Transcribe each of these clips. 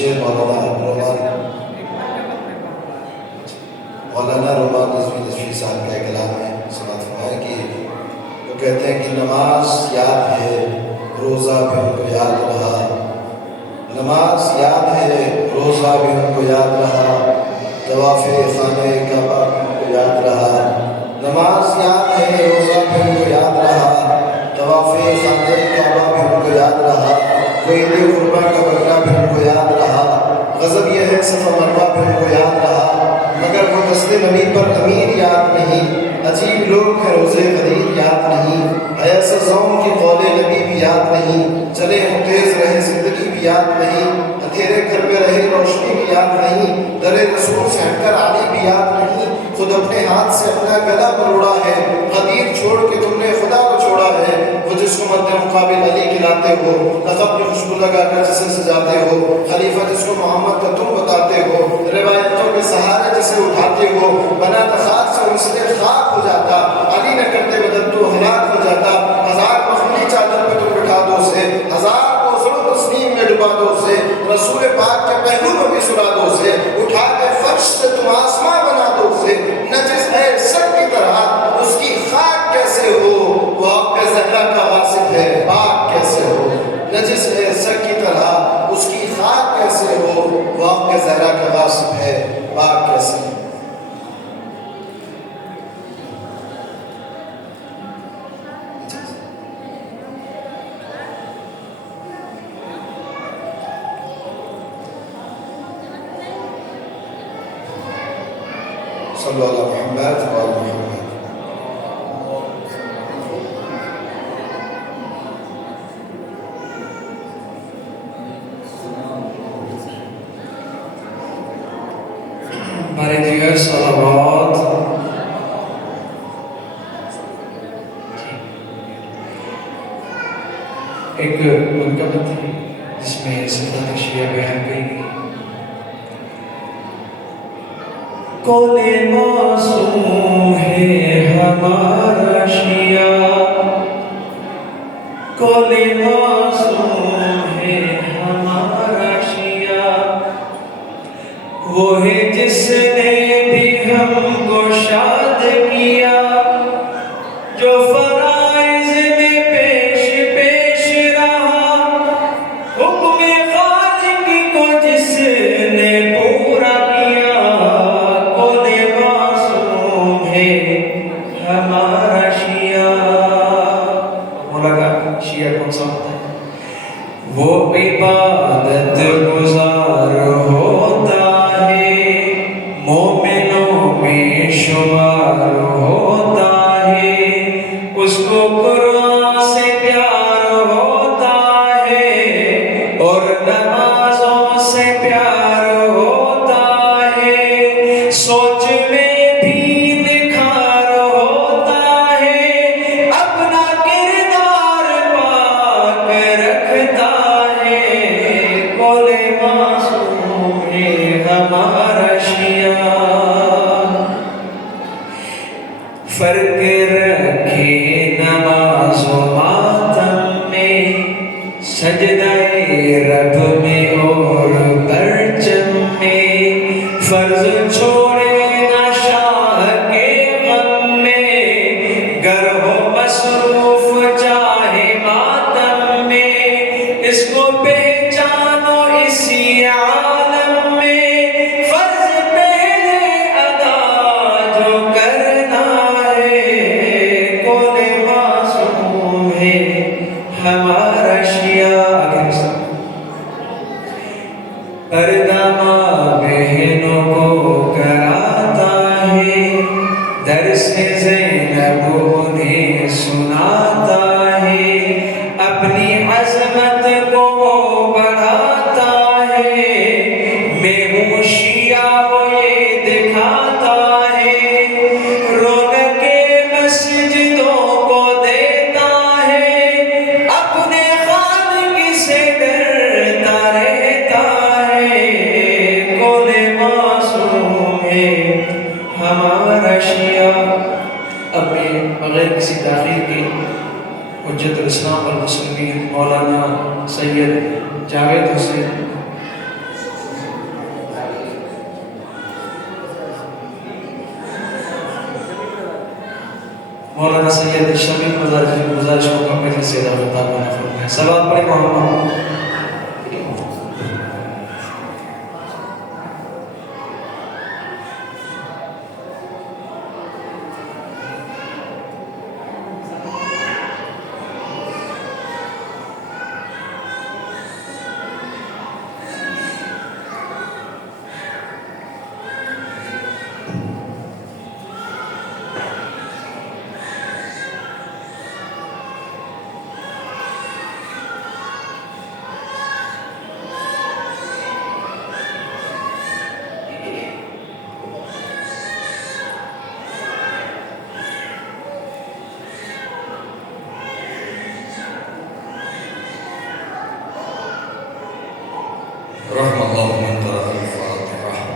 شعر مولانا رومان رضوی صاحب کا کلام ہے، سماعت فرمائے کہ وہ کہتے ہیں کہ نماز یاد ہے روزہ بھی ان کو یاد رہا، نماز یاد ہے روزہ بھی ان کو یاد رہا، طواف خانہ کعبہ بھی ان کو یاد رہا، نماز یاد ہے روزہ بھی ان کو یاد رہا، طواف خانہ کعبہ بھی ان کو یاد رہا، کوئی عید قربان کا بکرا بھی ان کو یاد رہا، غضب یہ ہے صفا مروہ بھی ان کو یاد رہا، مگر وہ دست نبی پر امیر یاد نہیں، عجیب لوگ ہیں روزے غدیر یاد نہیں، ایسا زوم کی قول نبی بھی یاد نہیں، چلے ہم تیز رہے زندگی بھی یاد نہیں، اندھیرے گھر میں رہے روشنی بھی یاد نہیں، در رسول سے ہٹ کر علی بھی یاد نہیں، خود اپنے ہاتھ سے اپنا گلا مروڑا ہے، غدیر چھوڑ کے تم نے خدا کو چھوڑا ہے، وہ جس کو مد مقابل علی کھلاتے ہو، لقب میں خوشبو لگا کر جسے سجاتے ہو، خلیفہ جس کو محمد کا تم بتاتے ہو، روایتوں کے سہارے جسے اٹھاتے ہو، بنا خاک سے مسلم خاک ہو جاتا، علی نہ کرتے بدل تو ہلاک ہو جاتا، ہزار مخملی چادر پہ تم بٹھا دو اسے، ہزار کو ظلم تسلیم میں ڈبا دو اسے، رسول پاک کے پہلو میں بھی سلا دو اسے، اٹھا کے فرش سے تم آسماں بنا دو اسے، نجس ہے سب کی طرح اس کی خاک کیسے ہو، وہ آپ کے زہرا کا غاصب ہے پاک کیسے ہو، نجس ہے سب کی طرح اس کی خاک کیسے ہو، وہ آپ کے زہرا کا غاصب ہے پاک کیسے ہو۔ صلی اللہ محمد وعلی محمد۔ ہمارے دیگر صلوات ایک منقبت ہے جس میں صفات شیعہ بیان کی گئی۔ کون معصوم ہے ہمارا شیعہ، کون معصوم ہے ہمارا شیعہ، وہ ہے جس نے بھی ہم کو شاد کیا، جو فرائض میں پیش پیش رہا، حکم خالق کو جس نے پورا کیا، کون معصوم ہے ہمارا شیعہ۔ مولا کا شیعہ کون سا ہوتا ہے؟ وہ عبادت گزار ہوتا ہے، مومنوں میں شمار ہوتا ہے، اس کو قرآن سے پیار ہوتا ہے اور نمازوں سے پیار ہوتا ہے، سوچ میں بھی نکھار ہوتا ہے، اپنا کردار پاک رکھتا ہے، کون معصوم ہے ہمارا شیعہ۔ فرق رکھے نماز و ماتم میں، سجدہ رب میں اور پرچم میں، فرض چھوڑے نہ شاہ کے غم میں، گر ہو مصروف چاہے ماتم میں، اس کو پہچانو اسی عالم میں، فرض پہلے ادا جو کرنا ہے، کون معصوم ہے ہمارا شیعہ۔ پردہ ماں بہنوں کو کراتا ہے، درس زینب انہیں سناتا ہے، اپنی عظمت کو بڑھاتا ہے، میں ہوں شیعہ وہ یہ دکھاتا ہے، رونق مسجدوں کو دیتا ہے، اپنے خالق سے ڈرتا رہتا ہے، کون معصوم ہے ہمارا شیعہ۔ اب میں بغیر کسی تاخیر کے حجت الاسلام والمسلمین مولانا سید جاوید حسین مولانا سید شمیع مزاج کی گزارش کو میری سے دعوت عطا فرمائے. صلوات پڑھیں محمد. رحم الله من قرأ الفاتحة.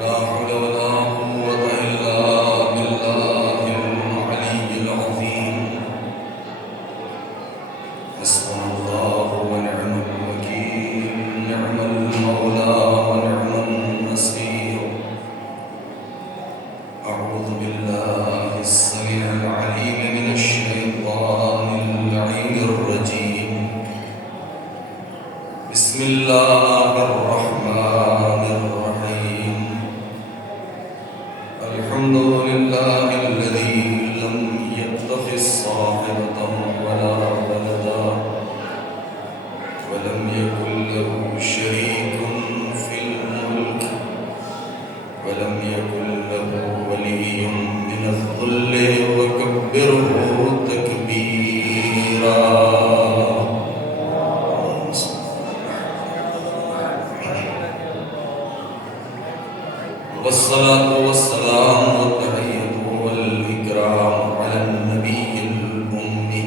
لا حول ولا قوة إلا بالله العلي العظيم. حسبنا الله ونعم الوكيل، نعم المولى ونعم النصير. أعوذ بالله السميع العليم من الشيطان اللعين الرجيم. بسم الله الرحمن الرحيم. الحمد لله الذي لم يتخذ صاحبة ولا ولدا ولم يكن له شريك في الملك ولم يكن له ولي من الذل وكبره تكبيرا. والصلاة والسلام والتحية والإكرام على النبي الأمي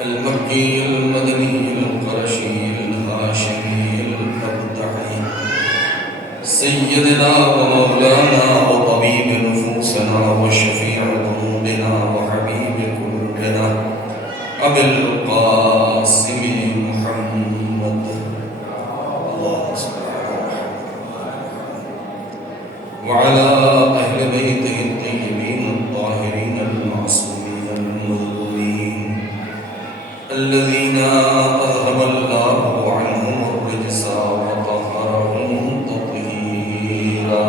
المكي المدني القرشي الهاشمي الأبدعي سيدنا ومولانا وطبيب نفوسنا وشفيع ذنوبنا وحبيب قلوبنا أبي القاسم محمد. اللهم صل وعلى أهل بيته الطيبين الطاهرين المعصومين المظلومين الذين أذهب الله عنهم الرجس وطهرهم تطهيرا.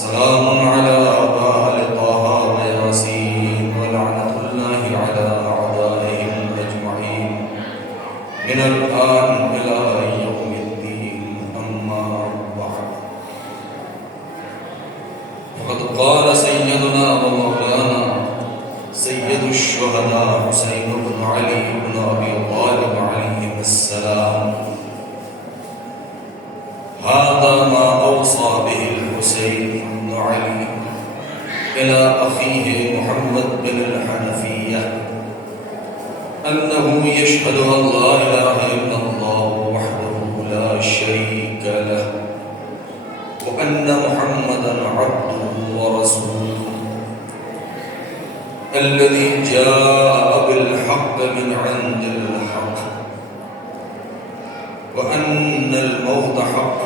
سلام على آل طه وياسين ولعنة الله على أعدائهم أجمعين من الآن إلى يوم الدين. أما بعد، فقد قال سيدنا ومولانا سيد الشهداء حسين بن علي بن أبي طالب عليهم السلام: هذا ما أوصى به الحسين بن علي إلى أخيه محمد بن الحنفية أنه يشهد أن لا إله إلا الله وحده لا شريك له وأن محمدا عبده ورسوله الذي جاء بالحق من عند الحق وأن الموت حق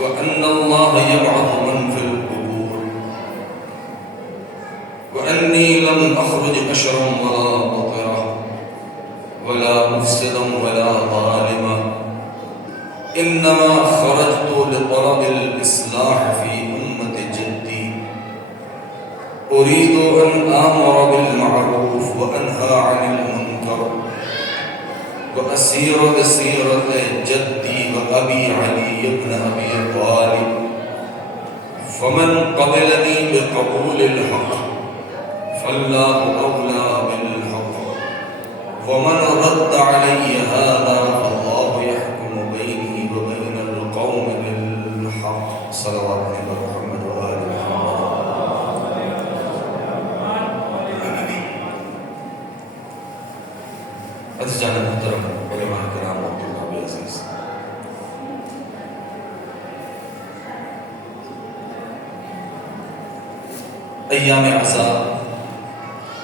وأن الله يبعث من في القبور وأني لم أخرج أشرا ولا بطرا ولا مفسدا ولا ظالما، إنما خرجت لطلب الإصلاح في أمة جدي، أريد أن آمر بالمعروف وأنهى عن المنكر وأسير بسيرة جدي وأبي علي بن أبي طالب، فمن قبلني بقبول الحق فالله أولى بالحق، ومن رد علي هذا فالله يحكم بيني وبين القوم بالحق. صلوات علی محمد و آل محمد۔ عزیزان محترم، علماء کرام، طلاب عزیز، ایام عزا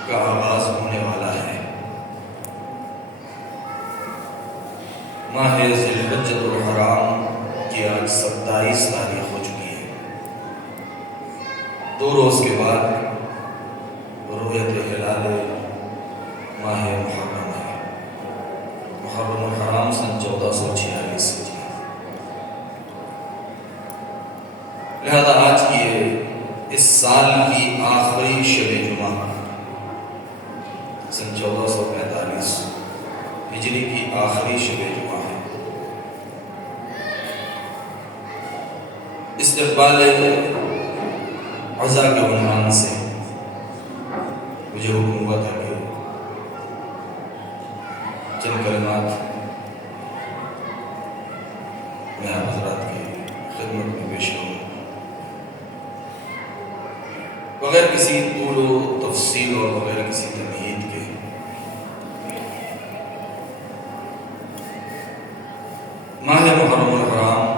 کا آغاز ہونے والا ہے۔ ماہ ذی الحجۃ الحرام کی آج 27 تاریخ ہو چکی ہے۔ 2 روز کے بعد رؤیت ہلال ماہ محرم ہے۔ محرم الحرام سن 1446 سے جی، لہذا آج کی اس سال کی آخری شب جمعہ سن 1445 ہجری کی آخری شب جمعہ ہے۔ استقبال عزا کے عنوان سے مجھے حکم ہوا تھا کہ چند کلمات میں آپ حضرات کی خدمت میں پیش کروں، بغیر کسی طول و تفصیل اور بغیر کسی تمہید کے۔ ماہ محرم الحرام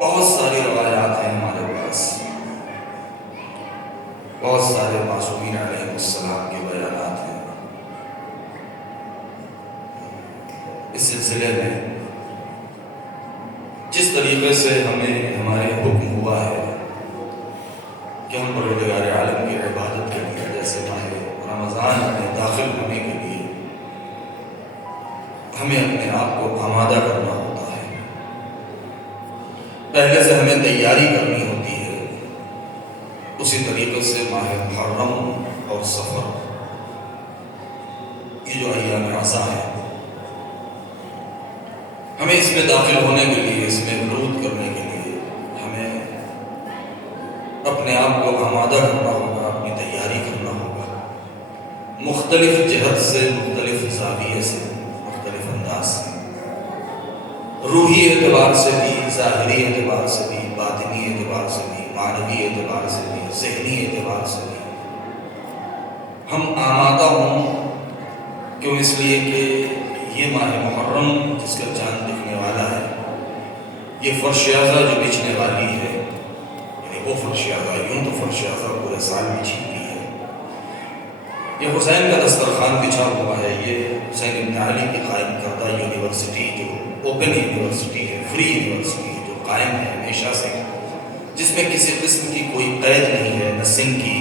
بہت ساری روایات ہیں ہمارے پاس، بہت سارے معصومین علیہ السلام کے بیانات ہیں۔ اس سلسلے میں جس طریقے سے ہمیں ہمارے حکم ہوا ہے کہ ہم پروردگار عالم کی عبادت کے لیے، جیسے ماہ رمضان میں داخل ہونے کے لیے ہمیں اپنے آپ کو آمادہ کرنا ہوتا ہے، پہلے سے ہمیں تیاری کرنی ہوتی ہے، اسی طریقے سے ماہ محرم اور سفر، یہ جو ایام عزا ہے، ہمیں اس میں داخل ہونے کے لیے، اس میں ورود کرنے کے لیے ہمیں اپنے آپ کو آمادہ کرنا ہوگا، اپنی تیاری کرنا ہوگا، مختلف جہت سے، مختلف زاویے سے، مختلف انداز سے، روحی اعتبار سے بھی، ظاہری اعتبار سے بھی، باطنی اعتبار سے بھی، معنوی اعتبار سے بھی، ذہنی اعتبار سے بھی ہم آمادہ ہوں۔ کیوں؟ اس لیے کہ یہ ماہ محرم جس کا چاند دکھنے والا ہے، یہ فرش اعظا جو بچھنے والی ہے، یعنی وہ فرش اعظا، یوں تو فرش اعظا پورے سال بچھتی ہے، یہ حسین کا دسترخوان بچھا ہوا ہے، یہ حسین ابن علی کی قائم کردہ یونیورسٹی جو اوپن یونیورسٹی ہے، فری یونیورسٹی ہے، جو قائم ہے ہمیشہ سے، جس میں کسی قسم کی کوئی قید نہیں ہے، نہ سنگ کی،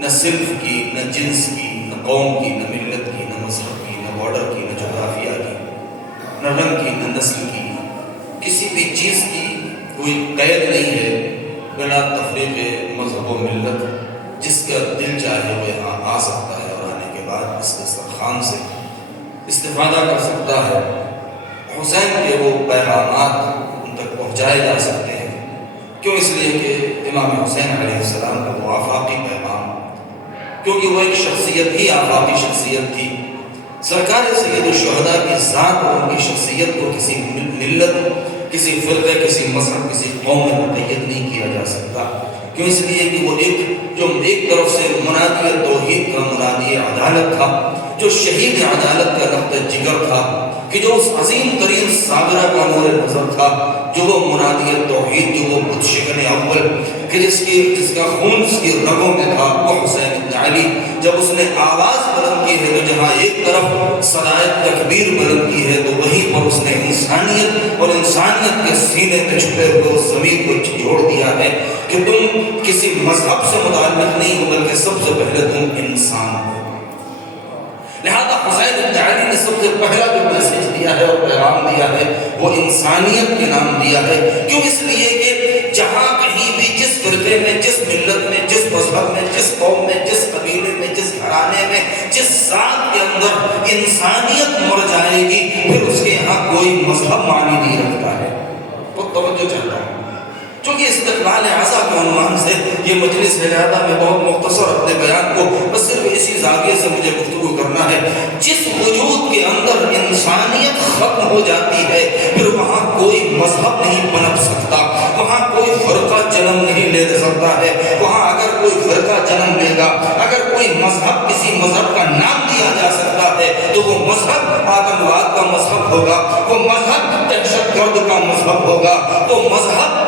نہ صنف کی، نہ جنس کی، نہ قوم کی، نہ ملت کی، نہ مذہب کی، نہ بارڈر کی، نہ جغرافیہ کی، نہ رنگ کی، نہ نسل کی، کسی بھی چیز کی کوئی قید نہیں ہے، بلا تفریق مذہب و ملت، جس کا دل چاہے وہ یہاں آ سکتا ہے اور آنے کے بعد اس دسترخوان سے استفادہ کر سکتا ہے۔ حسین کے وہ پیغامات ان تک پہنچائے جا سکتے ہیں۔ کیوں؟ اس لیے کہ امام حسین علیہ السلام کا وہ آفاقی پیغام، کیونکہ وہ ایک شخصیت ہی آفاقی شخصیت تھی۔ سرکار سید الشہداء کی ذات اور ان کی شخصیت کو کسی ملت، کسی فرقے، کسی مذہب، کسی قوم میں مقید نہیں کیا جا سکتا۔ کیوں؟ اس لیے کہ وہ ایک طرف سے منادی توحید کا منادی عدالت تھا، جو شہید عدالت کا نقطہ جگر تھا، کہ جو اس عظیم ترین صابرہ کا نور نظر تھا، جو وہ منادی توحید، جو وہ بت شکن اول، کہ جس کا خون اس کی رگوں میں تھا، وہ حسین ابن علی، جب اس نے آواز بلند کی ہے تو جہاں ایک طرف صدائے تکبیر بلند کی ہے تو وہیں پر اس نے انسانیت اور انسانیت کے سینے میں چھپے ہوئے اس ضمیر کو جھوڑ دیا ہے کہ تم کسی مذہب سے متعلق نہیں ہو، بلکہ سب سے پہلے تم انسان ہو۔ لہذا حسین ابن علی نے سب سے پہلا جو میسج دیا ہے اور پیغام دیا ہے وہ انسانیت کے نام دیا ہے۔ کیوں؟ اس لیے کہ جہاں کہیں بھی، جس فرقے میں، جس ملت میں، جس مذہب میں، جس قوم میں، جس قبیلے میں، جس گھرانے میں، جس ذات کے اندر انسانیت مر جائے گی، پھر اس کے یہاں کوئی مذہب معنی نہیں رکھتا ہے۔ تو توجہ چاہتا ہوں، چونکہ استقلال عزا کے عنوان سے یہ مجلس ہے، لہذا میں بہت مختصر اپنے بیان کو بس صرف اسی زاویے سے مجھے گفتگو کرنا ہے۔ جس وجود کے اندر انسانیت ختم ہو جاتی ہے پھر وہاں کوئی مذہب نہیں پنپ سکتا، وہاں کوئی فرقہ جنم نہیں لے سکتا ہے۔ وہاں اگر کوئی فرقہ جنم لے گا، اگر کوئی مذہب کسی مذہب کا نام دیا جا سکتا ہے تو وہ مذہب آتنکواد کا مذہب ہوگا، وہ مذہب دہشت گرد کا مذہب ہوگا، وہ مذہب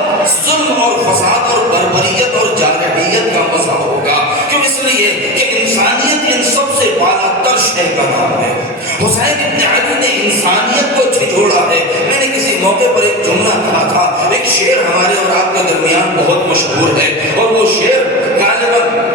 ظلم اور فساد اور بربریت اور جارحیت کا مذہب ہوگا۔ کیوں؟ اس لیے کہ انسانیت ان سب سے بالا تر شے کا نام ہے۔ حسین ابن علی نے انسانیت کو جھنجھوڑا ہے۔ میں نے کسی موقع پر ایک جملہ کہا تھا، ایک شعر ہمارے اور آپ کے درمیان بہت مشہور ہے، اور وہ شعر غالباً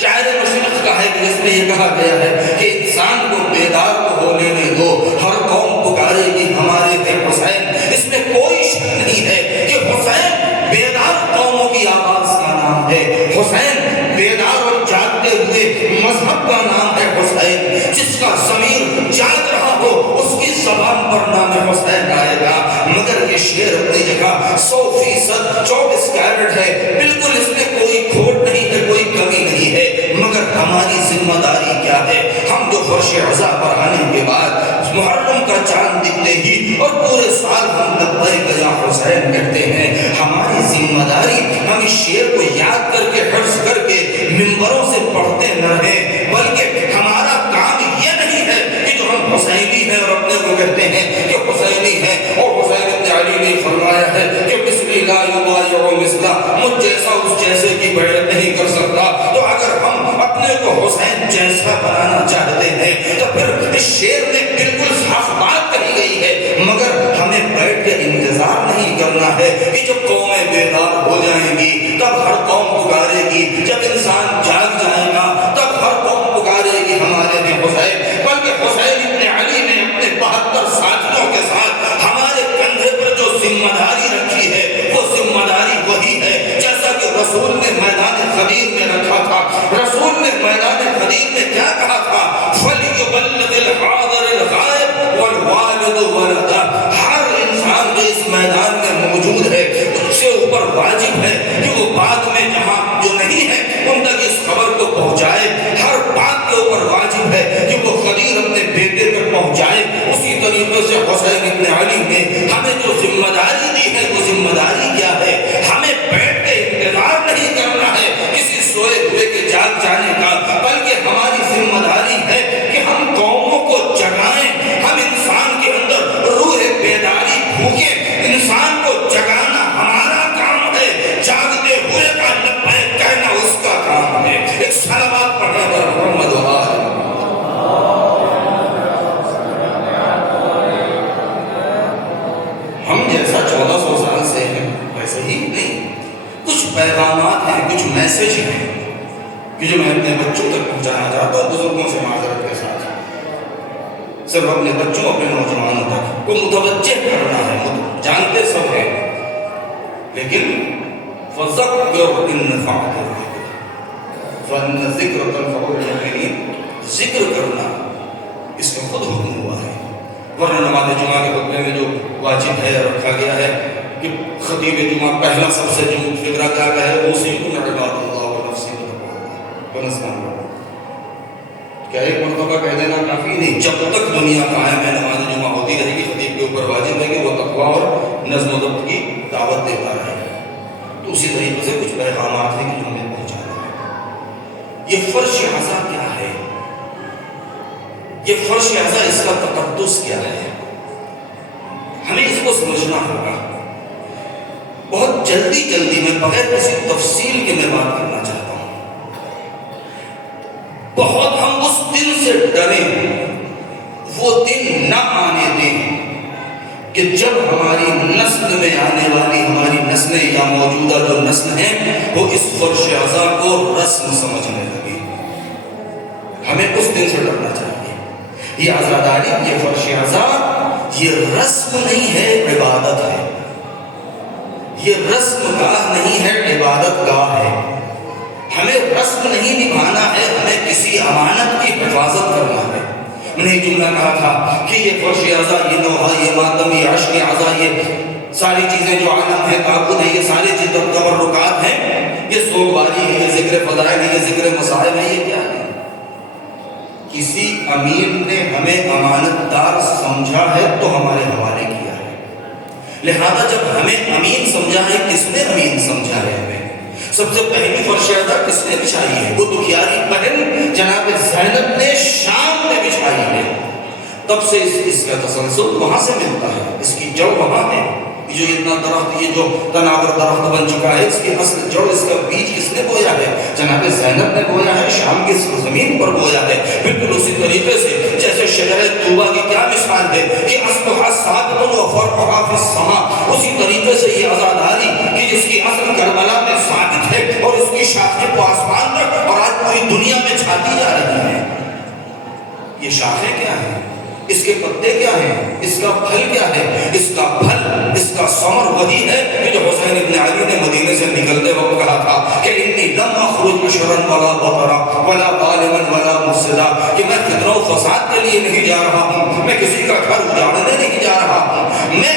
شاعر مشرق کا ہے، جس میں یہ کہا گیا ہے کہ انسان کو بیدار تو ہو لینے دو، ہر قوم پکارے گی ہمارے تھے حسین۔ اس میں کوئی شک نہیں ہے کہ حسین بیدار قوموں کی آواز کا نام ہے، حسین بیدار اور جاگتے ہوئے مذہب کا نام ہے حسین۔ جس کا ضمیر جاگ رہا ہو اس کی زبان پر نام حسین آئے گا۔ مگر یہ شعر اپنی جگہ 100% 24 کیرٹ ہے، بالکل اس میں کوئی کھوٹ نہیں ہے، کوئی کمی نہیں ہے۔ مگر ہماری ذمہ داری کیا ہے؟ ہم جو فرش عزا پر آنے کے بعد محرم کا چاند دکھتے ہی اور پورے سال ہم لبیک یا حسین کہتے ہیں، ہماری ذمہ داری ہم اس شعر کو یاد کر کے حفظ کر کے منبروں سے پڑھتے نہ رہیں، بلکہ ہمارا کام یہ نہیں ہے کہ جو ہم حسینی ہیں اور اپنے کو کہتے ہیں کہ حسینی ہیں، اور حسین ابن علی نے فرمایا ہے کہ مثلی لا یبایع مثلا، مجھ جیسا اس جیسے کی بیعت نہیں کر سکتا۔ تو اگر ہم اپنے کو حسین جیسا بنانا چاہتے ہیں تو پھر اس شعر میں بالکل صاف بات کہی گئی ہے، مگر ہمیں بیٹھ کے انتظار نہیں کرنا ہے کہ جب قومیں بیدار ہو جائیں گی تب ہر قوم پکارے گی، جب انسان جاگ جائے گا تب ہر قوم پکارے گی ہمارے ہیں حسین۔ بلکہ حسین ابن علی نے اپنے 72 ساتھیوں کے ساتھ ہمارے کندھے پر جو ذمہ داری رکھی ہے وہ ذمہ داری وہی ہے جیسا کہ رسول نے میدان خدیر میں رکھا تھا۔ رسول نے میدان خدیر میں کیا کہا تھا؟ فَلْيُبَلِّغِ الْحَاضِرِ الْغَائِبَ وَالْوَالِدُ وَلَدَهُ۔ ہر انسان جو اس میدان میں موجود ہے اس سے اوپر واجب ہے کہ وہ بعد میں جہاں جو نہیں ہے ان تک اس خبر کو پہنچائے۔ ہر بات کے اوپر واجب ہے کہ وہ خدیر اپنے بیٹے تک پہنچائے۔ اسی طریقے سے حسین ابن علی نے ہمیں جو ذمہ داری دی ہے وہ ذمہ داری کیا ہے؟ ہمیں بیٹھ کے انتظار نہیں کرنا ہے کسی سوئے ہوئے کے جاگ جانے کا، بلکہ ہماری ذمہ داری ہے کہ ہم قوموں کو جگائیں، ہم انسان کے اندر روح بیداری پھونکیں۔ انسان کو جگانا ہمارا کام ہے، جاگتے ہوئے کا لبیک کہنا اس کا کام ہے۔ ایک صلوات پڑھیں پر محمد و آل۔ ہم جیسا 1400 سال سے ہیں ویسے ہی نہیں، کچھ پیغامات ہیں، کچھ میسج ہیں کہ جو میں اپنے بچوں تک پہنچانا چاہتا ہوں، بزرگوں سے معذرت کے ساتھ، صرف اپنے بچوں اپنے نوجوانوں تک کو متوجہ کرنا ہے۔ جانتے سب ہیں لیکن فَذَكِّرْ إِن نَفَعَتِ الذِّكْرِ فَإِنَّ الذِّكْرَ تَنفَعُ الْمُؤْمِنِينَ۔ ذکر کرنا اس کا خود حکم ہوا ہے، ورنہ نماز جمعہ کے خطبے میں جو واجب ہے رکھا گیا ہے کہ خطیب جمعہ پہلا سب سے جو فکرہ کیا کہے اوصیکم عباد اللہ ونفسی بتقویٰ۔ کیا ایک مرتبہ کہہ دینا کافی نہیں؟ جب تک دنیا قائم ہے نماز جمعہ ہوتی رہے گی، خطیب کے اوپر واجب ہے کہ وہ تقویٰ اور نظم و ضبط کی دعوت دیتا رہے۔ تو اسی طریقے سے کچھ پیغامات ہیں کہ جو ہمیں پہنچانا ہے۔ یہ فرش عزا کیا ہے؟ یہ فرش عزا، اس کا تقدس کیا ہے؟ ہمیں اس کو سمجھنا ہوگا۔ بہت جلدی میں بغیر کسی تفصیل کے میں بات کرنا چاہتا ہوں۔ بہت ہم اس دن سے ڈریں، وہ دن نہ آنے دیں کہ جب ہماری نسل میں آنے والی ہماری نسلیں یا موجودہ جو نسل ہیں وہ اس فرش عزا کو رسم سمجھنے لگی۔ ہمیں اس دن سے ڈرنا چاہیے۔ یہ عزاداری، یہ فرش عزا، یہ رسم نہیں ہے، عبادت ہے۔ یہ رسم گاہ نہیں ہے، عبادت گاہ ہے۔ ہمیں رسم نہیں نبھانا ہے، ہمیں کسی امانت کی حفاظت کرنا ہے۔ میں نے ایک جملہ کہا تھا کہ یہ فرش عزا، یہ نوحہ، یہ ماتم، یہ عشق عزا، یہ ساری چیزیں جو عالم ہے، تعبد ہے، یہ ساری چیزیں تبرکات ہیں، یہ سوگواری ہے، یہ ذکر فضائل ہے، یہ ذکر مصائب ہے، یہ کیا ہے؟ کسی امیر نے ہمیں امانت دار سمجھا ہے تو ہمارے حوالے کیا ہے، لہذا جب ہمیں امین سمجھا ہے، کس نے امین سمجھا ہے ہمیں؟ سب سے پہلی فرش ادا کس نے بچھائی ہے؟ وہ دکھیاری بہن جناب زینب نے شام میں بچھائی ہے۔ تب سے اس کا تسلسل وہاں سے ملتا ہے، اس کی جڑ وہاں ہے۔ یہ جو اتنا درخت، یہ جو تناور درخت بن چکا ہے، اس کی اصل جڑ، اس کا بیج کس نے بویا ہے؟ جناب زینب نے بویا ہے، شام کی زمین پر بویا ہے۔ بالکل اسی طریقے سے جیسے شجر طوبہ کی کیا مثال ہے کہ اصلها ثابت و فرعها فی السماء، اسی طریقے سے یہ عزاداری کہ جس کی اصل کربلا میں ثابت ہے اور اس کی شاخیں تو آسمان تک اور آج پوری دنیا میں چھاتی جا رہی ہیں۔ یہ شاخیں کیا ہیں؟ اس کے پتے کیا ہیں؟ اس کا پھل کیا ہے؟ اس کا پھل، اس کا ثمر وہی ہے کہ جو حسین ابن علی نے مدینے سے نکلتے وقت کہا تھا کہ انی لم اخرج بشرا ولا بطرا ولا ظالما ولا مفسدا، کہ میں فتنہ و فساد کے لیے نہیں جا رہا ہوں، میں کسی کا گھر اجاڑنے نہیں جا رہا ہوں، میں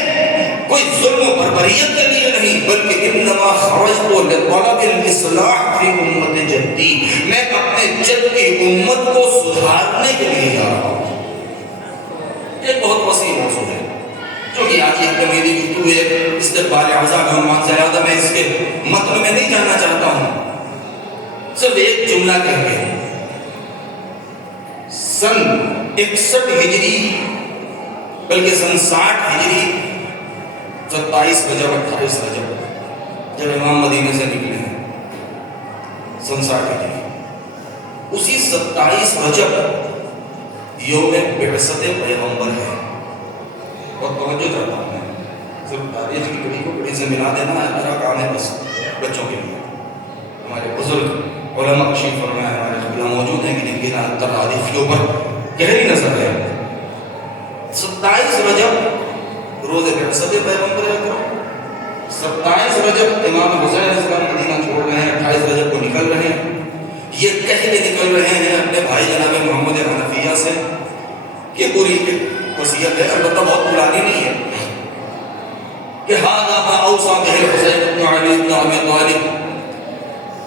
کوئی ظلم و بربریت کے لیے نہیں، بلکہ انما خرجت لطلب الاصلاح فی امت جدی، میں اپنے جد کی امت کو سدھارنے کے لیے جا رہا ہوں۔ ایک بہت وسیع موضوع ہے جو کہ آج ایک میری گفتگو ہے استقبال اعضاء کا عنوان سے زیادہ میں اس کے متن میں نہیں جاننا چاہتا ہوں، صرف ایک جملہ کہہ کے سن 61 ہجری بلکہ سن 60 ہجری 27 رجب 28 رجب جب امام مدینے سے نکلے ہیں، سن 60 ہجری، اسی 27 رجب یوم بعثت پیغمبر ہے۔ اور توجہ کرتا ہوں میں، صرف تاریخ کی کڑی کو کڑی سے ملا دینا ہے میرا کام ہے، بس بچوں کے لیے ہمارے بزرگ علماء تشریف فرمائے، ہمارے قبلہ موجود ہیں کہ جن کی تاریخ کے اوپر گہری نظر ہے۔ 27 رجب روز بعثت پیغمبر اکرم، 27 رجب امام حسین علیہ السلام مدینہ چھوڑ رہے ہیں، 28 رجب کو نکل رہے ہیں۔ یہ کہہ کے نکل رہے ہیں اپنے بھائی جناب محمد حنفیہ سے کہ پوری وصیت ہے، البتہ بہت پرانی نہیں ہے، کہ ھذا ما اوصى به الحسين بن علي بن ابي طالب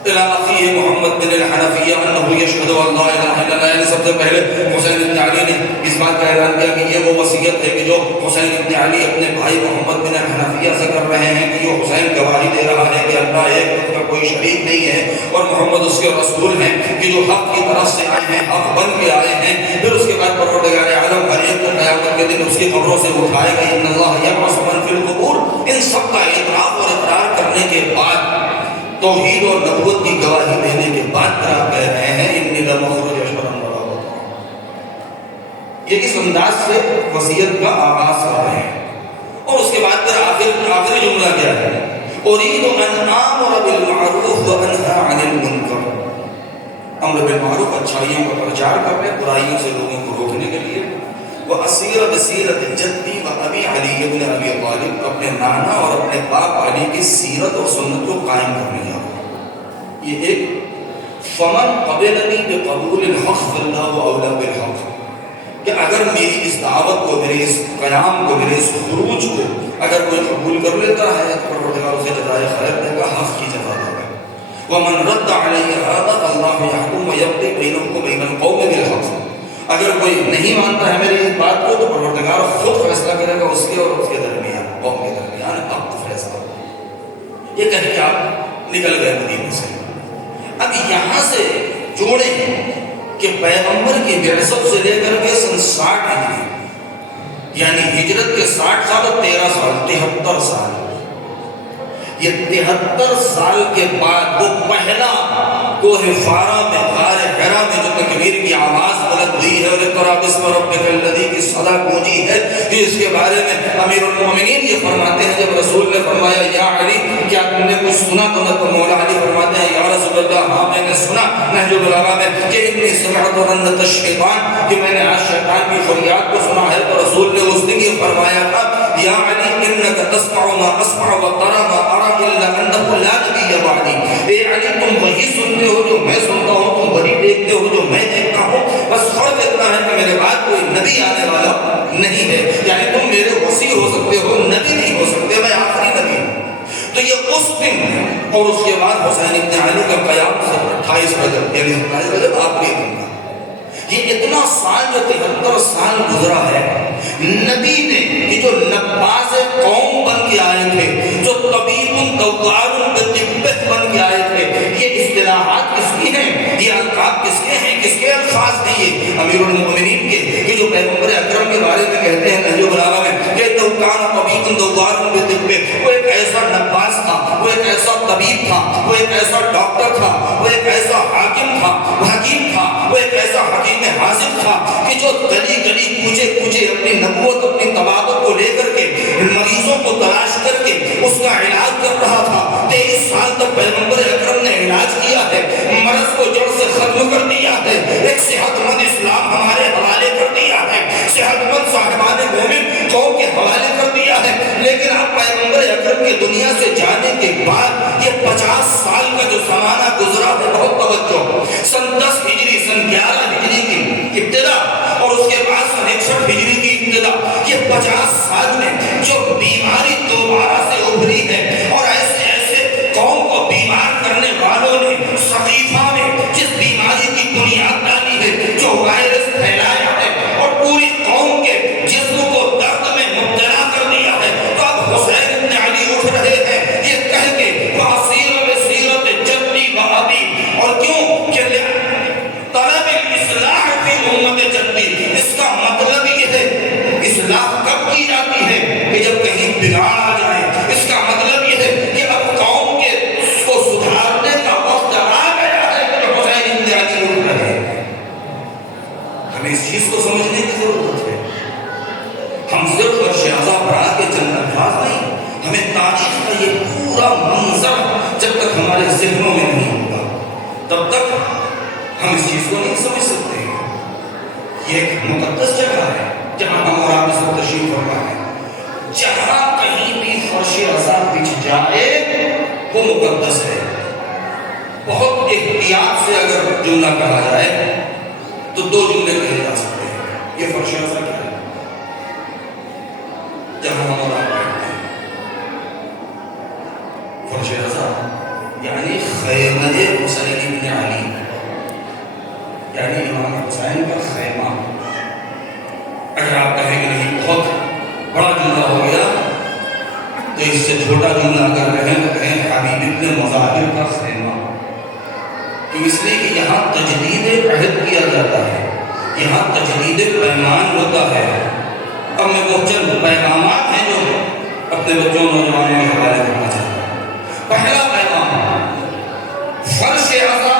الى اخيه محمد بن الحنفیہ انه يشهد ان لا اله الا اللہ، یعنی سب سے پہلے حسین بن علی نے اس بات کا اعلان کیا کہ یہ وہ وصیت ہے کہ جو حسین بن علی اپنے بھائی محمد بن الحنفیہ سے کر رہے ہیں، کہ جو حسین گواہی دے رہا ہے کہ اللہ ایک، اس کا کوئی شریک نہیں ہے اور محمد اس کے رسول ہیں، کہ جو حق کی طرف سے آئے ہیں، حق بن کے آئے ہیں۔ پھر اس کے بعد پروردگار عالم ہر ایک کو قیامت کے دن اس کی قبروں سے اٹھائے گا، ان اللہ یبعث من فی القبور، ان سب کا اعتراف اور اقرار کرنے کے بعد، توحید اور نبوت کی گواہی دینے کے بعد آپ کہہ رہے ہیں انی لم اخرج بشرا ولا بطرا۔ یہ اس انداز سے وصیت کا آغاز کر رہے ہیں، اور اس کے بعد پھر آخری جملہ کیا ہے؟ اريد ان امر بالمعروف وانهى عن المنکر، امر بالمعروف اچھائیوں کا پرچار کرنے، برائیوں سے لوگوں کو روکنے کے لیے، واسیر بسیرت جدی و ابی علی بن ابی طالب، اپنے نانا اور اپنے باپ علی کی سیرت اور سنت کو قائم کرنے جا رہا ہوں۔ یہ ایک فمن قبلنی بقبول الحق فاللہ اولی بالحق، کہ اگر میری اس دعوت کو، میرے اس قیام کو، میرے اس خروج کو اگر کوئی قبول کر لیتا ہے تو پروردگار اسے جزائے خیر دے گا، حق کی جزا دے گا۔ ومن رد علی هذا فاللہ یحکم ویقضی بینکم وبین القوم بالحق، اگر کوئی نہیں مانتا ہے میری اس بات کو تو پروردگار خود فیصلہ کرے گا اس کے اور اس کے درمیان، قوم کے درمیان حق فیصلہ۔ یہ کہہ کے آپ نکل گئے مدینے سے۔ اب یہاں سے جوڑیں کہ پیغمبر کی بعثت سے لے کر کے سن 60 ہجری، یعنی ہجرت کے 60 سال اور 13 سال، 73 سال، یہ 73 سال کے بعد وہ پہلا کوہ فارا میں، غار حرا میں جو تکبیر کی آواز بلند ہوئی ہے اور اقرأ باسم ربک الذی کی صدا گونجی ہے، کہ اس کے بارے میں امیر المومنین یہ فرماتے ہیں جب رسول نے فرمایا یا علی کیا تم نے کچھ سنا؟ تو مولا علی فرماتے ہیں یا رسول اللہ ہاں میں نے سنا، نہج البلاغہ میں، کہ انی سمعت رنۃ الشیطان، کہ میں نے آج شیطان کی فریاد کو سنا ہے۔ تو رسول نے اس دن یہ فرمایا تھا یا علی انک تسمع ما اسمع وترى ما ارى الا انه لا نبی بعدی، اے علی تم وہی سنتے ہو جو میں سنتا ہوں، تم وہی دیکھتے ہو جو میں دیکھتا ہوں، بس فرق اتنا ہے کہ میرے بعد کوئی نبی آنے والا نہیں ہے، یعنی تم میرے وصی ہو سکتے ہو، نبی نہیں ہو سکتے۔ میں یہ اس دن اور اس کے بعد حسین ابن علی کا قیام سے 28 رجب یعنی 27 رجب آخری دن تھا. یہ اتنا سال جو 73 سال گزرا ہے، نبی نے یہ جو نباز قوم بن کے آئے تھے، جو طبیب دوار بطبہ بن کے آئے تھے، یہ اصطلاحات کس کی ہیں، یہ القاب کس کے ہیں، کس کے الفاظ ہیں؟ یہ امیر المؤمنین کے، یہ جو پیغمبر اکرم کے بارے میں کہتے ہیں نہج البلاغہ میں کہ دوکان طبیب دوار بطبہ، وہ ایک ایسا نباز تھا، وہ ایک ایسا طبیب تھا، وہ ایک ایسا ڈاکٹر تھا، وہ ایک ایسا حاکم تھا، وہ حکیم تھا، وہ ایک ایسا حکیم حاضر تھا کہ جو گلی گلی کوچے کوچے اپنی نبوت اپنی طباعت کو لے کر کے مریضوں کو تلاش کر کے اس کا علاج کر رہا تھا. 23 سال تک پیغمبر اکرم نے علاج کیا ہے، مرض کو جڑ سے ختم کر دیا ہے، ایک صحت مند اسلام ہمارے حوالے کر دیا ہے، صحت مند صاحبان مومن قوم کے حوالے کر دیا ہے. لیکن اب پیغمبر اکرم کی دنیا سے جانے کے بعد یہ 50 سال کا جو زمانہ گزرا ہے، بہت توجہ، سن 10 ہجری سن 11 ہجری کی ابتدا اور اس کے بعد سن 61 ہجری کی ابتدا، یہ 50 سال میں جو بیماری دوبارہ سے ابھری ہے اور ایسے ایسے قوم کو بیمار کرنے والوں نے ثقیفہ میں جس بیماری کی بنیاد ڈالی ہے، جو وائرس پھیلایا ہے اور پوری قوم کے جسم کو درد میں مبتلا کر دیا ہے، تو اب حسین ابن علی اٹھ رہے ہیں یہ کہہ کے وَأَصِيرَ بِصِيرَةِ جَدِّي وَأَبِي، اور کیوں کہ طلب الاصلاح فی امت جدی، اس کا مطلب یہ ہے اصلاح کب کی جاتی ہے کہ جب کہیں بگاڑ آ جائے. اس کا مطلب یہ ہے کہ اب قوم کے کو سدھارنے کا وقت آ گیا ہے کہ حسین ابن علی اٹھ رہے ہیں. ہمیں اس چیز کو سمجھنے کی ضرورت ہے. ہم صرف فرش اعضا پڑھا کے چند الفاظ نہیں، ہمیں تاریخ کا یہ پورا منظر جب تک ہمارے ذہنوں میں نہیں ہوگا تب تک ہم اس چیز کو نہیں سمجھ سکتے. یہ ایک مقدس جگہ ہے جہاں ہم اور آپ اس وقت تشریف فرما ہے. جہاں کہیں بھی فرش اعضا بچھ جائے وہ مقدس ہے. بہت احتیاط سے اگر جملہ کہا جائے تو 2 جملے کہے جا سکتے ہیں. یہ فرش اعضا کیا ہے؟ جہاں ہم اور آپ بیٹھتے ہیں. فرش اعضا یعنی خیمہ حسین ابن علی، یعنی امام حسین کا خیمہ. اگر آپ کہیں کہ نہیں بہت بڑا جملہ ہو گیا تو اس سے چھوٹا جملہ اگر کہیں تو کہیں حبیب ابن مظاہر کا خیمہ. کیوں؟ اس لیے کہ یہاں تجدید عہد کیا جاتا ہے، یہاں تجدید پیمان ہوتا ہے. اب میں وہ چند پیغامات ہیں جو اپنے بچوں نوجوانوں کے حوالے کرنا چاہتا ہوں. پہلا پیغام، فرش اعضا